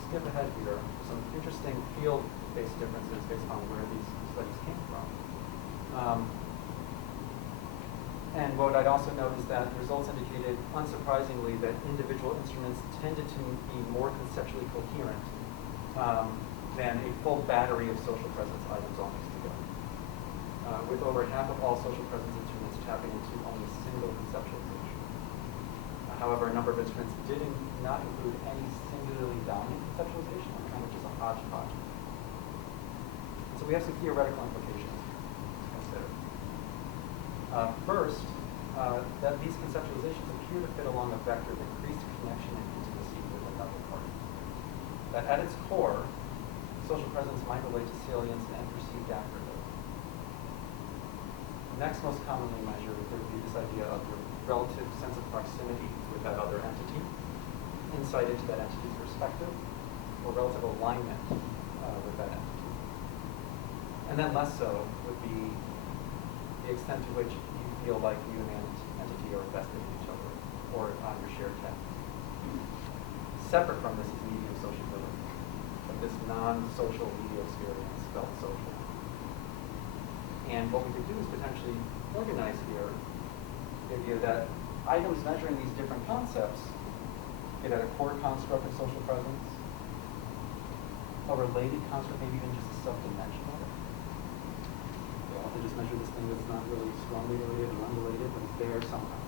Skip ahead here, some interesting field-based differences based on where these studies came from. And what I'd also note is that the results indicated, unsurprisingly, that individual instruments tended to be more conceptually coherent than a full battery of social presence items all mixed together. With over half of all social presence instruments tapping into only a single conceptualization. However, a number of instruments did not include any singularly dominant conceptualization, kind of just a hodgepodge. And so we have some theoretical implications to consider. First, that these conceptualizations appear to fit along a vector of increased connection and intimacy with another party. That at its core, social presence might relate to salience and perceived accurately. Next most commonly measured would be this idea of the relative sense of proximity with that other entity, insight into that entity's perspective, or relative alignment with that entity. And then less so would be the extent to which you feel like you and an entity are invested in each other or on your shared path. Separate from this is medium sociability, but this non-social media experience felt social. And what we could do is potentially organize here the idea that items measuring these different concepts get at a core construct of social presence, a related construct, maybe even just a sub-dimension of it. They often just measure this thing that's not really strongly related or unrelated, but it's there somehow.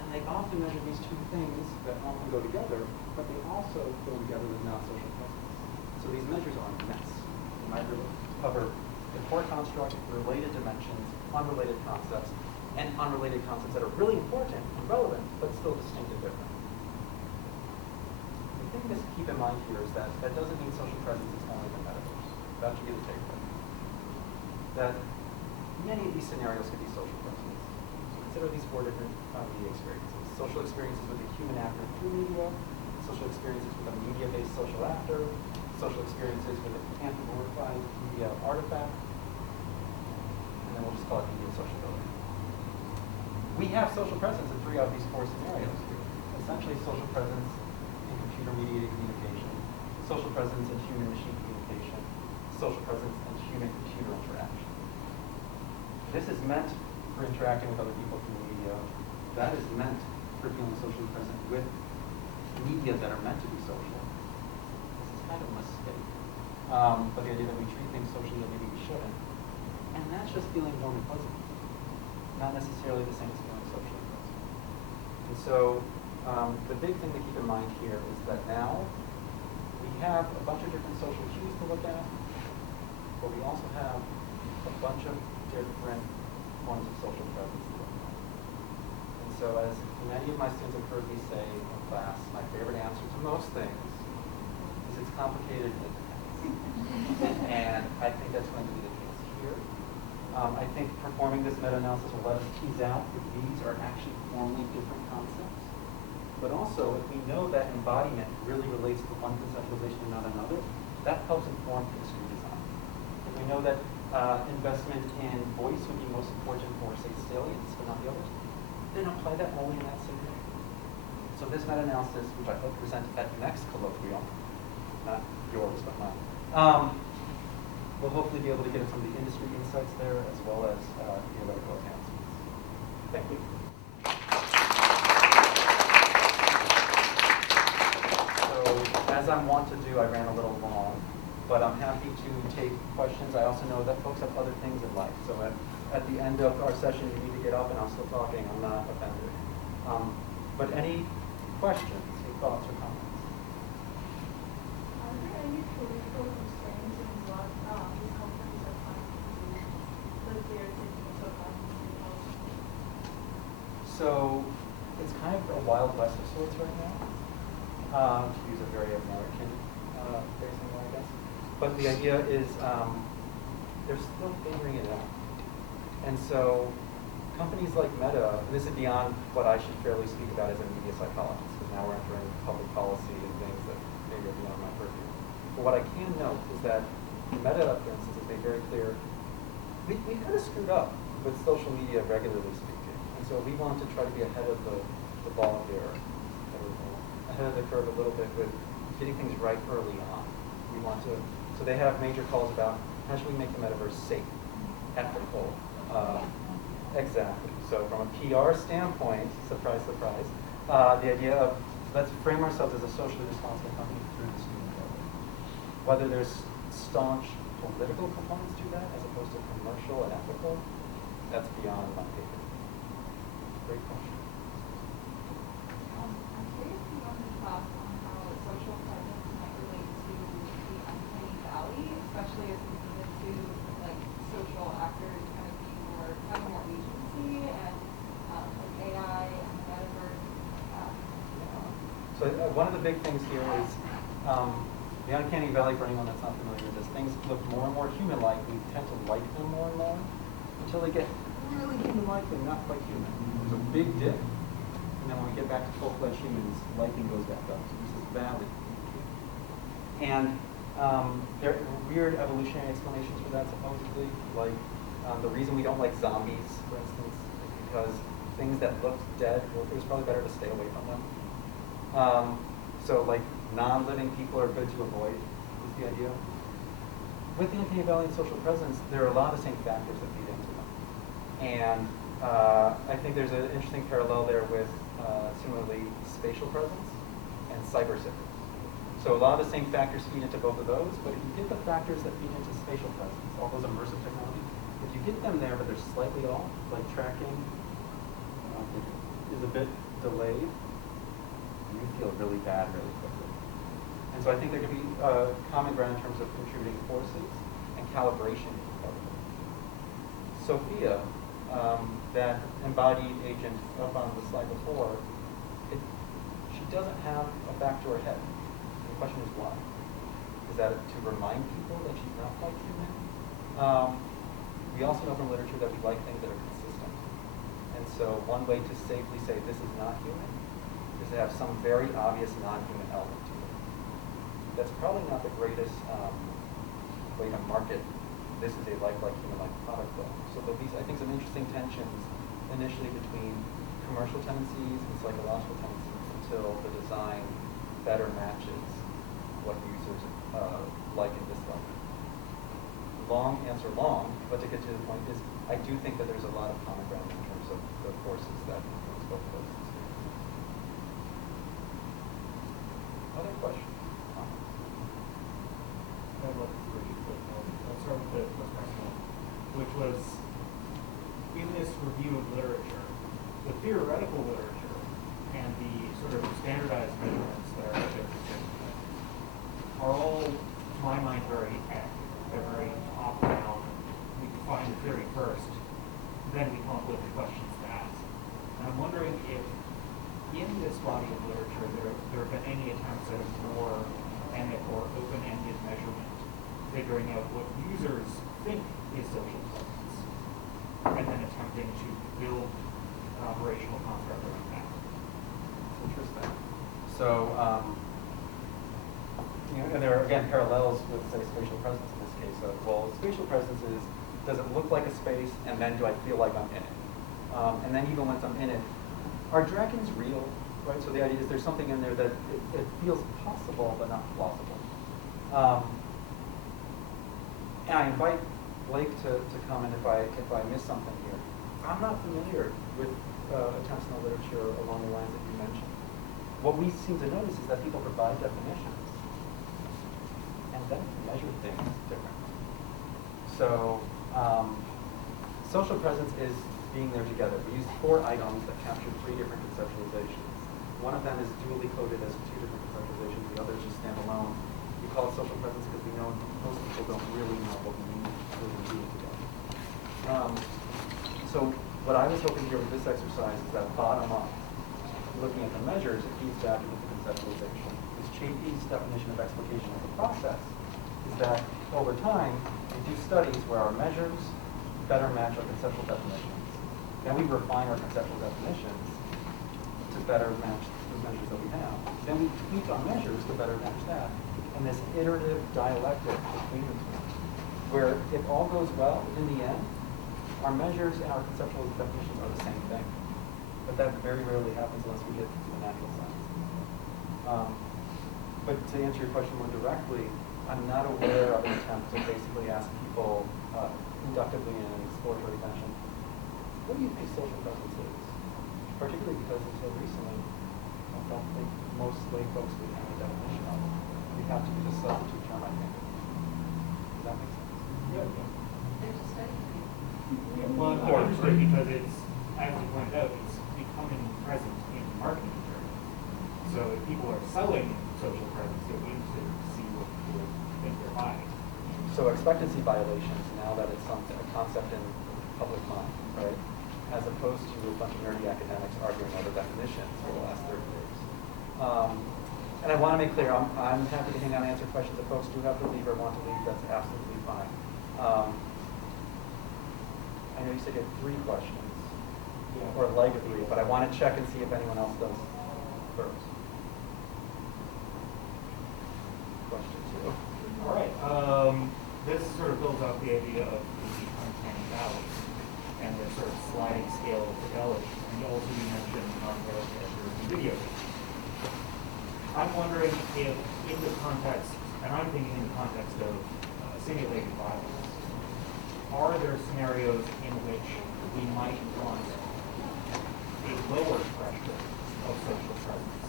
And they often measure these two things that often go together, but they also go together with non-social presence. So these measures are nets. They might cover the core construct, related dimensions, unrelated concepts, and unrelated concepts that are really important and relevant, but still distinct and different. The thing to keep in mind here is that that doesn't mean social presence is only the metaverse. That should be the takeaway. That many of these scenarios could be social presence. So consider these four different media experiences. Social experiences with a human actor through media, social experiences with a media-based social actor, social experiences with an anthropomorphized media artifact, and then we'll just call it media sociability. We have social presence in three of these four scenarios here. Essentially social presence in computer-mediated communication, social presence in human-machine communication, social presence in human-computer interaction. This is meant for interacting with other people through media. That is meant for feeling socially present with media that are meant to be social. This is kind of a mistake. But the idea that we treat things socially that maybe we shouldn't. And that's just feeling warm and fuzzy. Not necessarily the same as feeling socially present. And so the big thing to keep in mind here is that now we have a bunch of different social cues to look at, but we also have a bunch of different forms of social presence to look at. And so as many of my students have heard me say in class, my favorite answer to most things is it's complicated and it depends. And I think that's going to be the case here. I think performing this meta-analysis will let us tease out if these are actually formally different concepts. But also, if we know that embodiment really relates to one conceptualization and not another, that helps inform industry design. If we know that investment in voice would be most important for, say, salience, but not the others, then apply that only in that scenario. So this meta-analysis, which I hope to present at next colloquium, not yours, but mine, we'll hopefully be able to get at some of the industry insights there, as well as theoretical enhancements. Thank you. So, as I'm wont to do, I ran a little long, but I'm happy to take questions. I also know that folks have other things in life, so at the end of our session, you need to get up, and I'm still talking. I'm not offended. But any questions, any thoughts, or comments? Are there any political constraints in what these companies are trying to do? So it's kind of a wild west of sorts right now, to use a very American phrasing there, I guess. But the idea is they're still figuring it out. And so companies like Meta, and this is beyond what I should fairly speak about as a media psychologist, because now we're entering public policy and things that maybe are beyond my purview. But what I can note is that Meta, for instance, has made very clear, we kind of screwed up with social media, regularly speaking. And so we want to try to be ahead of the ball here, ahead of the curve a little bit with getting things right early on. We want to, so they have major calls about how should we make the metaverse safe, ethical, exactly. So from a PR standpoint, surprise, surprise, the idea of let's frame ourselves as a socially responsible company through this new media. Whether there's staunch political components to that as opposed to commercial and ethical, that's beyond my paper. Great question. I'm curious to know your thoughts on how social presence might relate to the uncanny valley, especially as we move into like social actors kind of being more, having more agency and like AI and the metaverse. So one of the big things here is the uncanny valley, for anyone that's not familiar with this, things look more and more human-like. We tend to like them more and more until they get really human-like and not quite human. There's a big dip, and then when we get back to full-fledged humans, liking goes back up. So this is valley. And there are weird evolutionary explanations for that, supposedly. Like the reason we don't like zombies, for instance, is because things that look dead, well, it was probably better to stay away from them. So like non-living people are good to avoid, is the idea. With the uncanny valley and social presence, there are a lot of the same factors that feed into them. And I think there's an interesting parallel there with similarly spatial presence and cyber cities. So a lot of the same factors feed into both of those, but if you get the factors that feed into spatial presence, all those immersive technologies, if you get them there but they're slightly off, like tracking is a bit delayed, you feel really bad really quickly. And so I think there could be common ground in terms of contributing forces and calibration. Sophia, that embodied agent up on the slide before, she doesn't have a back to her head. And the question is why? Is that to remind people that she's not quite human? We also know from literature that we like things that are consistent. And so one way to safely say this is not human is to have some very obvious non-human element to it. That's probably not the greatest way to market this is a lifelike human-like product though. So there'll be, I think, some interesting tensions initially between commercial tendencies and psychological tendencies until the design better matches what users like and dislike. Long answer long, but to get to the point is I do think that there's a lot of common ground in terms of the forces that influence both of those experiences. Other questions? I have like three quick ones. I'll start with the most personal, which was in this review of literature, the theoretical literature and the sort of standardized measurements that are out there are all, to my mind, very active. They're very top-down. We define the theory first, then we come up with the questions to ask. And I'm wondering if in this body of literature there have been any attempts at a more dynamic or open-ended measurement, figuring out what users think is social presence, and then attempting to build an operational construct around that. Interesting. So, and there are, again, parallels with, say, spatial presence in this case. So, well, spatial presence is, does it look like a space, and then do I feel like I'm in it? And then even once I'm in it, are dragons real? Right? So the idea is there's something in there that it feels possible, but not plausible. And I invite Blake to comment if I miss something here. I'm not familiar with attempts in the literature along the lines that you mentioned. What we seem to notice is that people provide definitions and then measure things differently. So social presence is being there together. We use 4 items that capture 3 different conceptualizations. One of them is dually coded as 2 different conceptualizations. The other is just standalone. We call it social presence because we know most people don't really know what we mean when we do it together. So what I was hoping to do with this exercise is that bottom up, looking at the measures, it feeds back into the conceptualization. This Chapey's definition of explication as a process is that over time, we do studies where our measures better match our conceptual definitions. Then we refine our conceptual definitions to better match the measures that we have. Then we tweak our measures to better match that. And this iterative dialectic between the two, where if all goes well in the end, our measures and our conceptual definitions are the same thing. But that very rarely happens unless we get into the natural science. But to answer your question more directly, I'm not aware of an attempt to basically ask people inductively in an exploratory fashion, what do you think social presence is? Particularly because until recently, I don't think most lay folks would have a definition of it. We have to use a substitute term, I think. Does that make sense? Yeah. There's a study. Well, I'm interested because it's, as you pointed out, it's becoming present in marketing terms. So if people are selling social presence, they're going to see what people think they're buying. So expectancy violations, now that it's something, a concept in the public mind, right? As opposed to a bunch of nerdy academics arguing over definitions for the last 30 days. And I want to make clear, I'm happy to hang out and answer questions if folks do have to leave or want to leave, that's absolutely fine. I know you said you had 3 questions, or like 3, but I want to check and see if anyone else does first. Question 2. All right. This sort of builds up the idea of the uncanny valley and the sort of sliding scale of fidelity. And also you mentioned non-real characters in video games. I'm wondering if in the context, and I'm thinking in the context of simulated violence, are there scenarios in which we might want a lower threshold of social presence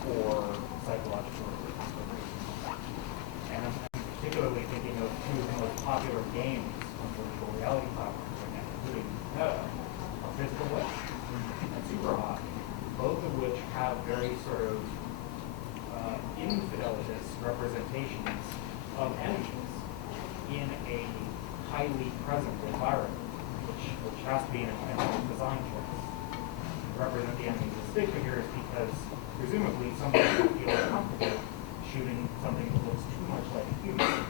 for psychological reasons? And I'm particularly thinking of 2 of the most popular games on virtual reality platforms right now, including Meta, Physical Wish, and Superhot, both of which have very sort of infidelitous representations of enemies in a highly present environment, which has to be an intentional design choice. To represent the enemy as a stick figure is because presumably somebody will feel comfortable shooting something that looks too much like a human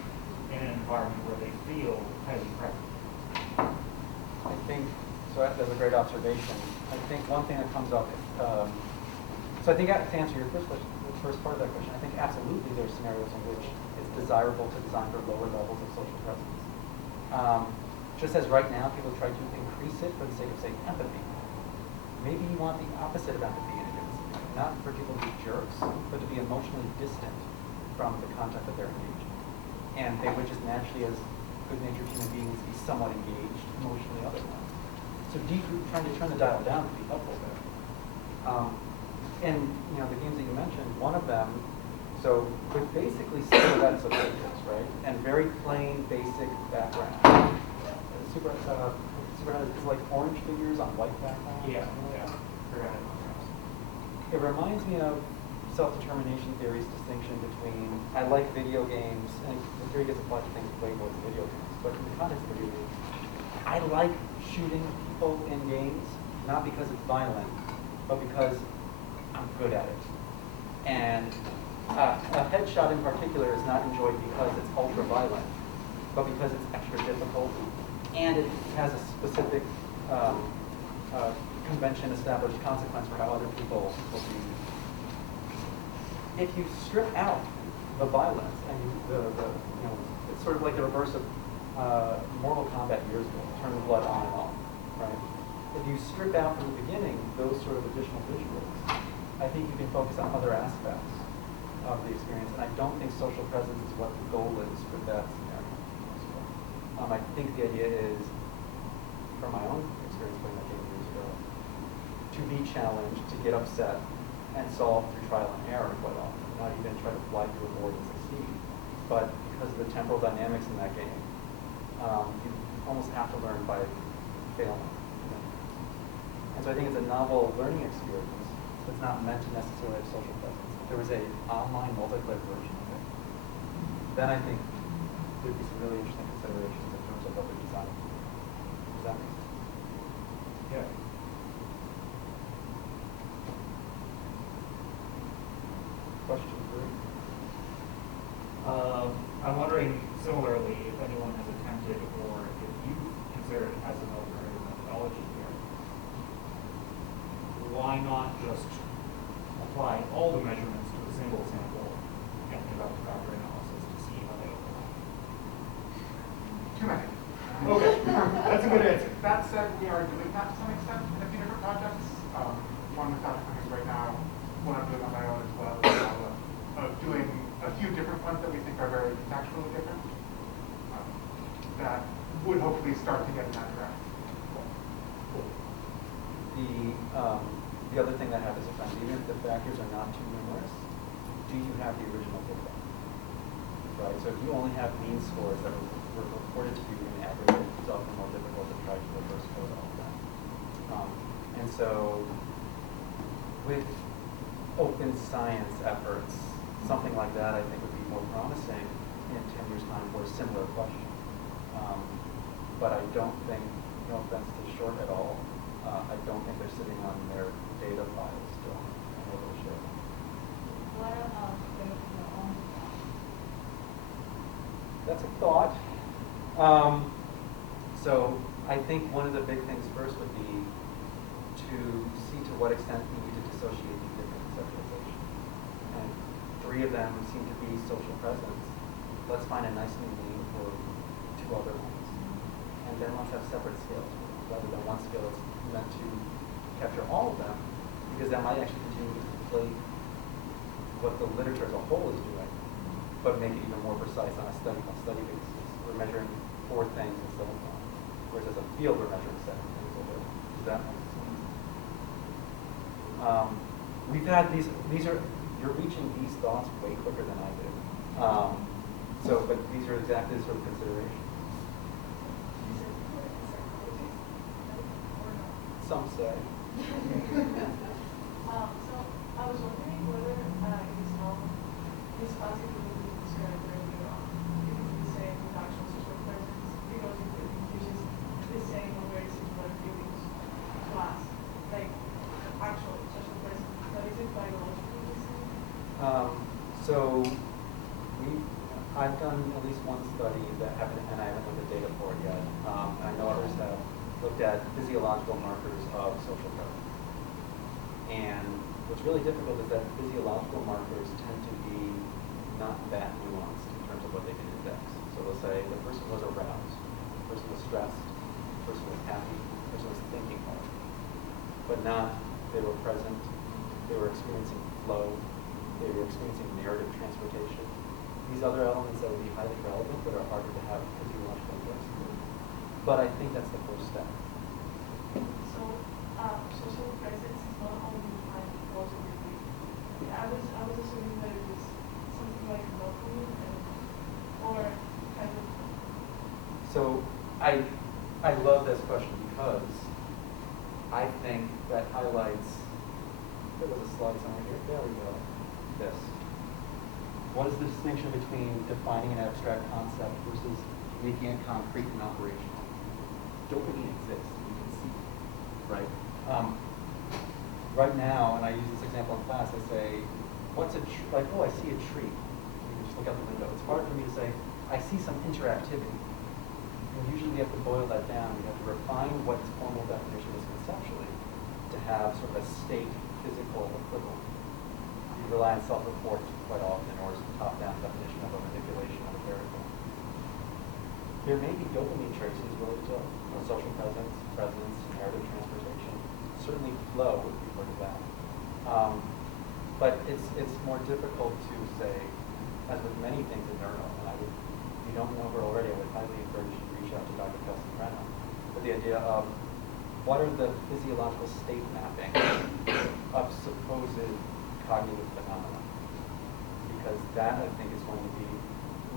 in an environment where they feel highly present. I think, so that's a great observation. I think one thing that comes up, so I think to answer your first question, the first part of that question, I think absolutely there's scenarios in which it's desirable to design for lower levels of social presence. Just as right now people try to increase it for the sake of, say, empathy. Maybe you want the opposite of empathy in a given scenario, not for people to be jerks, but to be emotionally distant from the content that they're engaged in. And they would just naturally, as good-natured human beings, be somewhat engaged emotionally otherwise. So trying to turn the dial down would be helpful there. And the games that you mentioned, one of them, so with basically silhouettes of figures, right? And very plain, basic background. Superhot is like orange figures on white background. Yeah. It reminds me of self-determination theory's distinction between, I like video games, and the theory gets applied to things way more than video games, but in the context of video games, I like shooting people in games, not because it's violent, but because I'm good at it. And a headshot in particular is not enjoyed because it's ultra violent, but because it's extra difficult, and it has a specific convention-established consequence for how other people will be. If you strip out the violence and it's sort of like the reverse of Mortal Kombat years ago, turn the blood on and off, right? If you strip out from the beginning those sort of additional visuals, I think you can focus on other aspects of the experience, and I don't think social presence is what the goal is for that scenario. I think the idea is, from my own experience playing that game years ago, to be challenged, to get upset, and solve through trial and error quite often, not even try to fly through a board and succeed. But because of the temporal dynamics in that game, you almost have to learn by failing. And so I think it's a novel learning experience that's not meant to necessarily have social presence. If there was an online multiplayer version of it, then I think there'd be some really interesting considerations in terms of what they're designing. Does that make sense? not just apply all the measurements to a single sample and conduct a factor analysis to see how they overlap? Too many. Okay, that's a good answer. That said, we are doing that to some extent in a few different projects. One with Dr. Cummings right now, one I'm doing on my own as well, doing a few different ones that we think are very contextually different. That would hopefully start to get in that direction. The other thing that happens sometimes, even if the factors are not too numerous, do you have the original data? Right. So if you only have mean scores that were reported to you in aggregate, it's often more difficult to try to reverse code all of that. And so, with open science efforts, something like that I think would be more promising in 10 years' time for a similar question. But I don't think, no offense to Short at all, I don't think they're sitting on their data files still and able to share them. What about creating your own graph? That's a thought. So I think one of the big things first would be to see to what extent we need to dissociate these different conceptualizations. And 3 of them seem to be social presence. Let's find a nice new name for 2 other ones. And then let's have separate scales, rather than one scale that's meant to capture all of them, because that might actually continue to conflate what the literature as a whole is doing, but make it even more precise on a study-by-study basis. We're measuring 4 things instead of 1, whereas as a field we're measuring 7 things over. Does that make sense? We've had you're reaching these thoughts way quicker than I did. But these are exactly the sort of considerations. Some say. So I was wondering whether this classic will be described earlier on. If it's the same with actual social presence, because it uses the same or very similar feelings class, like actual social presence. But is it biologically the same? I've done at least one study that happened, and I haven't looked at data for it yet. And I know others have looked at physiological markers of social presence. And what's really difficult is that physiological markers tend to be not that nuanced in terms of what they can index. So they'll say the person was aroused, the person was stressed, the person was happy, the person was thinking hard, but not they were present, they were experiencing flow, they were experiencing narrative transportation. These other elements that would be highly relevant but are harder to have physiological index to. But I think that's the first step. So social presence is not only defined positively. I was assuming that it was something like dopamine or kind of. So I love this question because I think that highlights, there was a slide somewhere here, there we go, this. What is the distinction between defining an abstract concept versus making it concrete and operational? Dopamine exists, you can see it, right? Right now, and I use this example in class, I say, what's a tree? Like, oh, I see a tree. You can just look out the window. It's hard for me to say, I see some interactivity. And usually we have to boil that down. We have to refine what its formal definition is conceptually to have sort of a state physical equivalent. We rely on self-report quite often, or some top-down definition of a manipulation of a variable. There may be dopamine traces related to social presence, narrative transportation. Certainly flow would be part of that. But it's more difficult to say, as with many things in neuro, and if you don't know her already, I would highly encourage you to reach out to Dr. Castellano. But the idea of what are the physiological state mapping of supposed cognitive phenomena? Because that, I think, is going to be,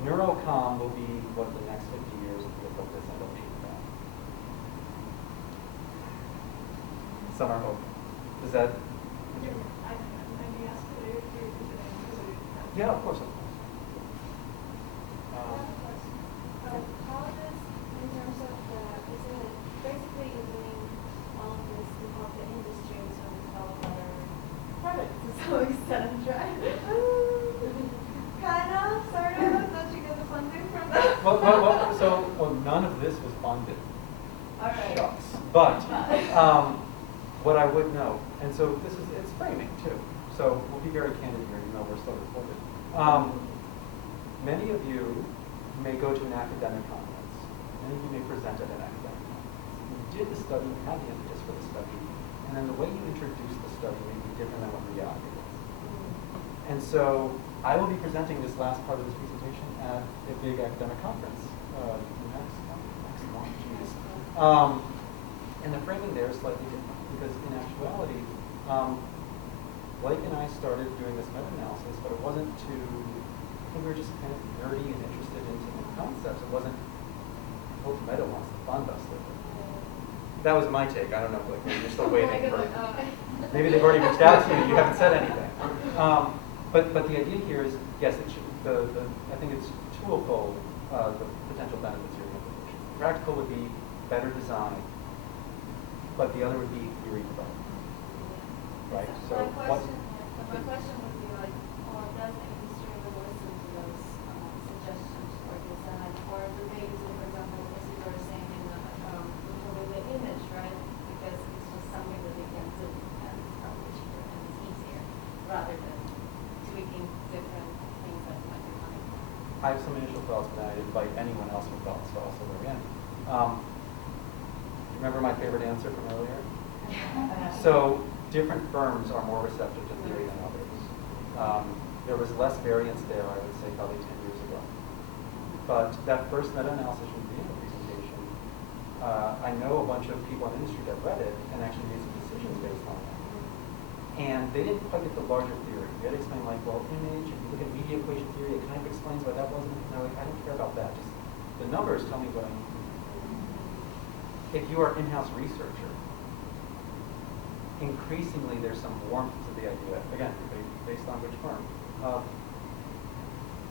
neurocom will be what the next 50 years of fields like this end up being about. Summer hope. Does that? I may ask later if you're interested in because I didn't have. Yeah, of course. How does, in terms of is it basically doing all of this involve the industry to develop other products to some extent, right? Kind of, sort of. Don't you get the funding from that? Well, none of this was funded. All right. Shucks. But what I would know, and so it's framing too. So we'll be very candid here, even though we're still recorded. Many of you may go to an academic conference. Many of you may present at an academic conference. You did the study, you had the impetus for the study, and then the way you introduce the study may be different than what reality is. And so I will be presenting this last part of this presentation at a big academic conference next month. Geez. And the framing there is slightly different because in actuality, Blake and I started doing this meta-analysis, but it wasn't to, I think we were just kind of nerdy and interested in concepts. It wasn't, I hope Meta wants to fund us with it. That was my take. I don't know, Blake, maybe you're still waiting for, maybe they've already reached out to you, you haven't said anything. But the idea here is, yes, it should, I think it's twofold, the potential benefits here. Practical would be better design, but the other would be theory development. Right? So my question would be like, does the industry will listen to those suggestions for design, or do they use it, for example, as you were saying in the image, right? Because it's just something that they can do, and it's probably cheaper and it's easier, rather than tweaking different things that might be funny. I have some initial thoughts, but I invite anyone else with thoughts to also weigh in. Remember my favorite answer from earlier? So different firms are more receptive to theory than others. There was less variance there, I would say, probably 10 years ago. But that first meta-analysis from the presentation, I know a bunch of people in the industry that read it and actually made some decisions based on it. And they didn't quite get the larger theory. They had to explain, like, well, image, if you look at media equation theory, it kind of explains why that wasn't, and they're like, I don't care about that. Just the numbers tell me what I need to do. If you are an in-house researcher, increasingly there's some warmth to the idea, again, based on which firm.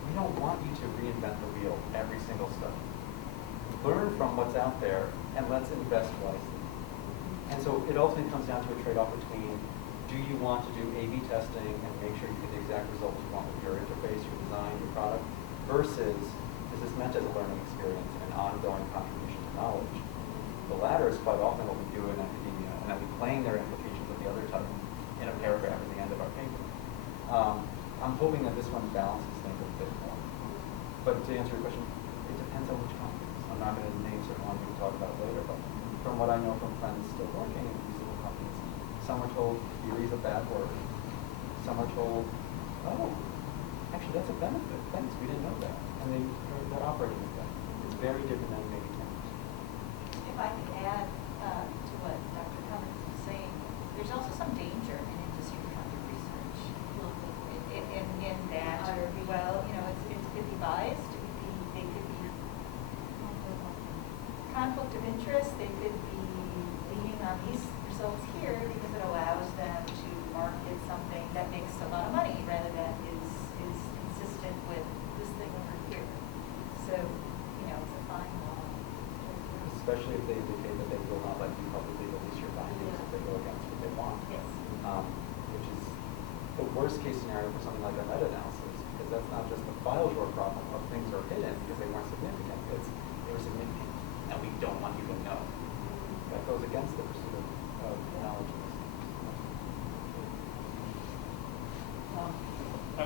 We don't want you to reinvent the wheel every single study. Learn from what's out there and let's invest wisely. And so it ultimately comes down to a trade-off between, do you want to do A/B testing and make sure you get the exact results you want with your interface, your design, your product, versus is this meant as a learning experience and an ongoing contribution to knowledge? The latter is quite often what we do in academia, and that we claim their implications of the other type in a paragraph at the end of our paper. I'm hoping that this one balances things a bit more. But to answer your question, it depends on which companies. I'm not going to name certain ones we can talk about later, but from what I know from friends still working in these little companies, some are told theory is a bad word. Some are told, oh, actually that's a benefit. Thanks, we didn't know that. And they're operating with that. It's very different than maybe 10 years ago. If I could add to what Dr. Cummings was saying, there's also some danger in industry-funded research. In that, well, you know, it could be biased. They could be conflict of interest. They could be leaning on these results here because it allows them to market something that makes a lot of money rather than is consistent with this thing over here. So, you know, it's a fine line. Especially if they indicate that they will not let you publicly release your findings if they go against what they want. Yes. Which is the worst case scenario for something like a meta-analysis, because that's not just the file drawer problem of things are hidden because they weren't significant. It's they were significant and we don't want you to know. That goes against the pursuit of knowledge.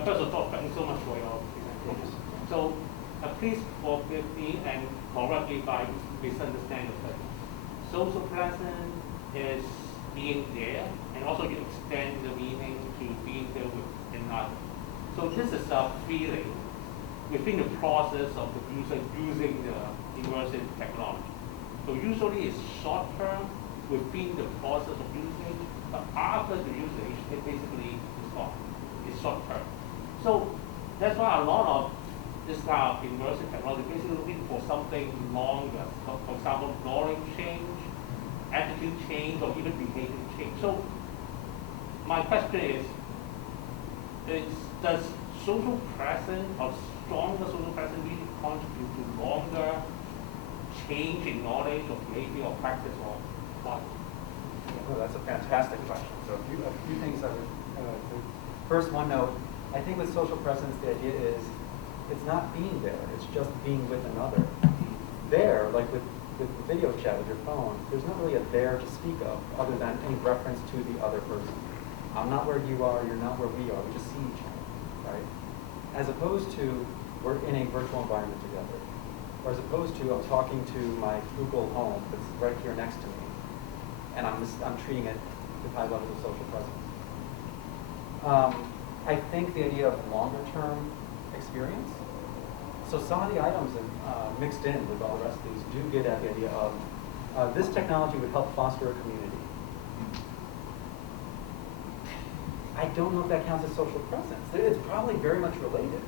First of all, thank you so much for your presentation. So please forgive me and correct me if I misunderstand the term. Social presence is being there, and also you extend the meaning to being there with another. So this is a feeling within the process of the user using the immersive technology. So usually it's short term within the process of usage, but after the usage, it basically is gone. It's short term. So that's why a lot of this kind of immersive technology basically looking for something longer. So for example, knowledge change, attitude change, or even behavior change. So my question is does social presence or stronger social presence really contribute to longer change in knowledge or behavior or practice or what? Oh, that's a fantastic question. So a few things I would first one note, I think with social presence the idea is it's not being there, it's just being with another. There, like with with the video chat with your phone, there's not really a there to speak of other than any reference to the other person. I'm not where you are, you're not where we are, we just see each other, right? As opposed to, we're in a virtual environment together. Or as opposed to, I'm talking to my Google Home that's right here next to me, and I'm treating it with high levels of social presence. I think the idea of longer term experience, so some of the items mixed in with all the rest of these do get at the idea of this technology would help foster a community. I don't know if that counts as social presence. It's probably very much related.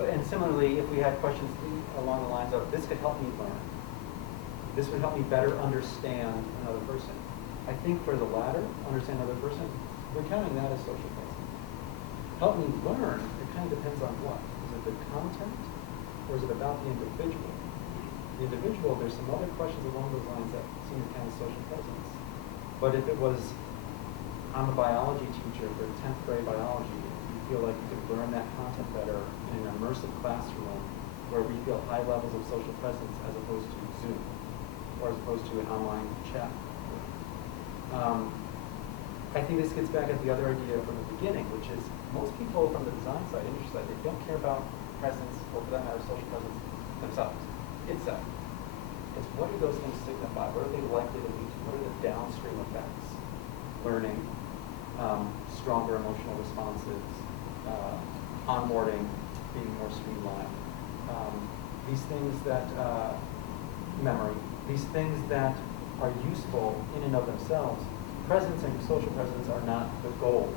And similarly, if we had questions along the lines of, this could help me learn. This would help me better understand another person. I think for the latter, understand another person, we're counting that as social presence. Help me learn, it kind of depends on what. Is it the content, or is it about the individual? The individual, there's some other questions along those lines that seem to count as social presence. But if it was, I'm a biology teacher for 10th grade biology, you feel like you could learn that content better in an immersive classroom where we feel high levels of social presence as opposed to Zoom, or as opposed to an online chat. I think this gets back at the other idea from the beginning, which is most people from the design side, industry side, they don't care about presence, or for that matter, social presence themselves, itself. It's what do those things signify? What are they likely to lead to? What are the downstream effects? Learning, stronger emotional responses, onboarding, being more streamlined. These things that, memory, these things that are useful in and of themselves. Presence and social presence are not the goal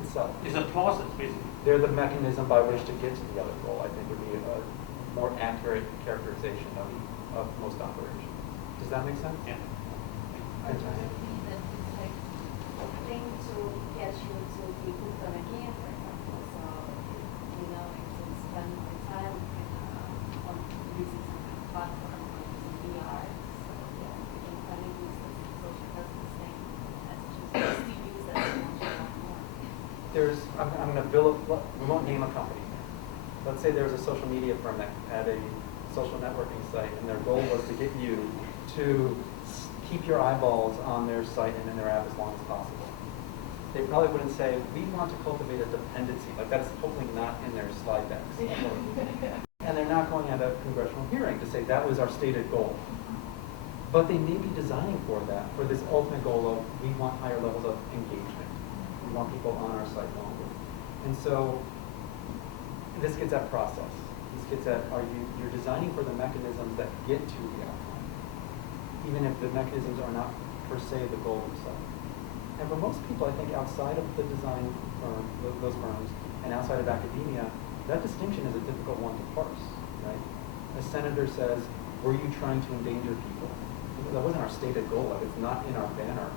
itself. It's a process, basically. They're the mechanism by which to get to the other goal, I think would be a more accurate characterization of most operations. Does that make sense? Yeah. Fantastic. That it's like a thing to get you to be hooked on a game, for example. So, you know, to spend more time on using some kind of platform or using VR. So, yeah, you can kind of use this social presence thing as just to use that more. There's, I'm going to build, we won't name a company. Let's say there was a social media firm that had a social networking site, and their goal was to get you to keep your eyeballs on their site and in their app as long as possible. They probably wouldn't say, we want to cultivate a dependency. Like, that's totally not in their slide decks. And they're not going at a congressional hearing to say that was our stated goal. But they may be designing for that, for this ultimate goal of, we want higher levels of engagement. We want people on our site longer. And so, this gets at process. This gets at, you're designing for the mechanisms that get to the outcome, even if the mechanisms are not per se the goal themselves. And for most people, I think outside of the design firm, those firms, and outside of academia, that distinction is a difficult one to parse, right? A senator says, were you trying to endanger people? That wasn't our stated goal, like it's not in our banner.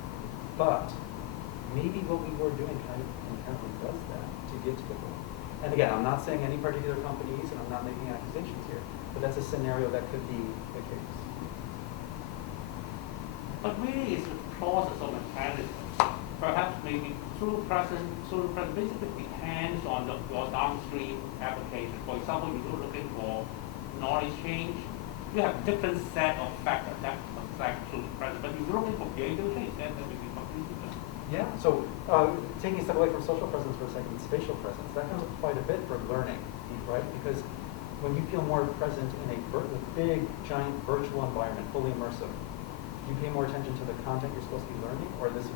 But maybe what we were doing kind of inherently does that to get to the goal. And again, I'm not saying any particular companies, and I'm not making accusations here, but that's a scenario that could be the case. But really, it's a process of mechanism. Perhaps maybe through present basically depends on your downstream application. For example, if you're looking for knowledge change, you have different set of factors that affect through present. But if you're looking for behavioral change, then that will be completely different. Yeah, so taking a step away from social presence for a second, spatial presence, that comes up quite a bit for learning, right? Because when you feel more present in a big, giant virtual environment, fully immersive, you pay more attention to the content you're supposed to be learning or this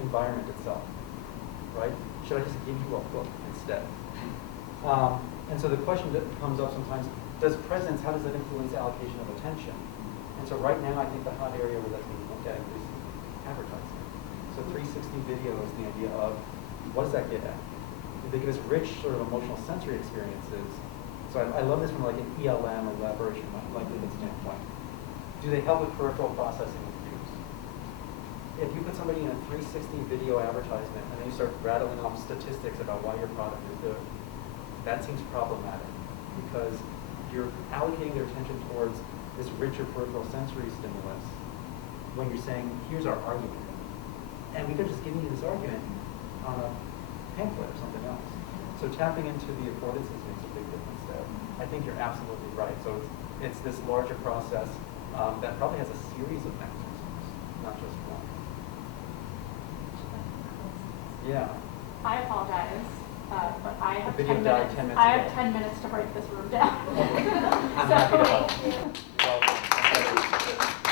environment itself, right? Should I just give you a book instead? And so the question that comes up sometimes, does presence, how does that influence allocation of attention? And so right now, I think the hot area where that's being looked at is advertising. So 360 video is the idea of, what does that get at? They give us rich sort of emotional sensory experiences. So I love this from like an ELM or elaboration likelihood standpoint. Do they help with peripheral processing of views? If you put somebody in a 360 video advertisement and then you start rattling off statistics about why your product is good, that seems problematic because you're allocating their attention towards this richer peripheral sensory stimulus when you're saying, here's our argument. And we could just give you this argument on a pamphlet or something else. So So tapping into the affordances makes a big difference there. I think you're absolutely right. So it's this larger process that probably has a series of mechanisms, not just one. Yeah. I apologize, but I have The video 10 died minutes. 10 minutes I have ago. 10 minutes to break this room down. I'm So- happy to help. Welcome.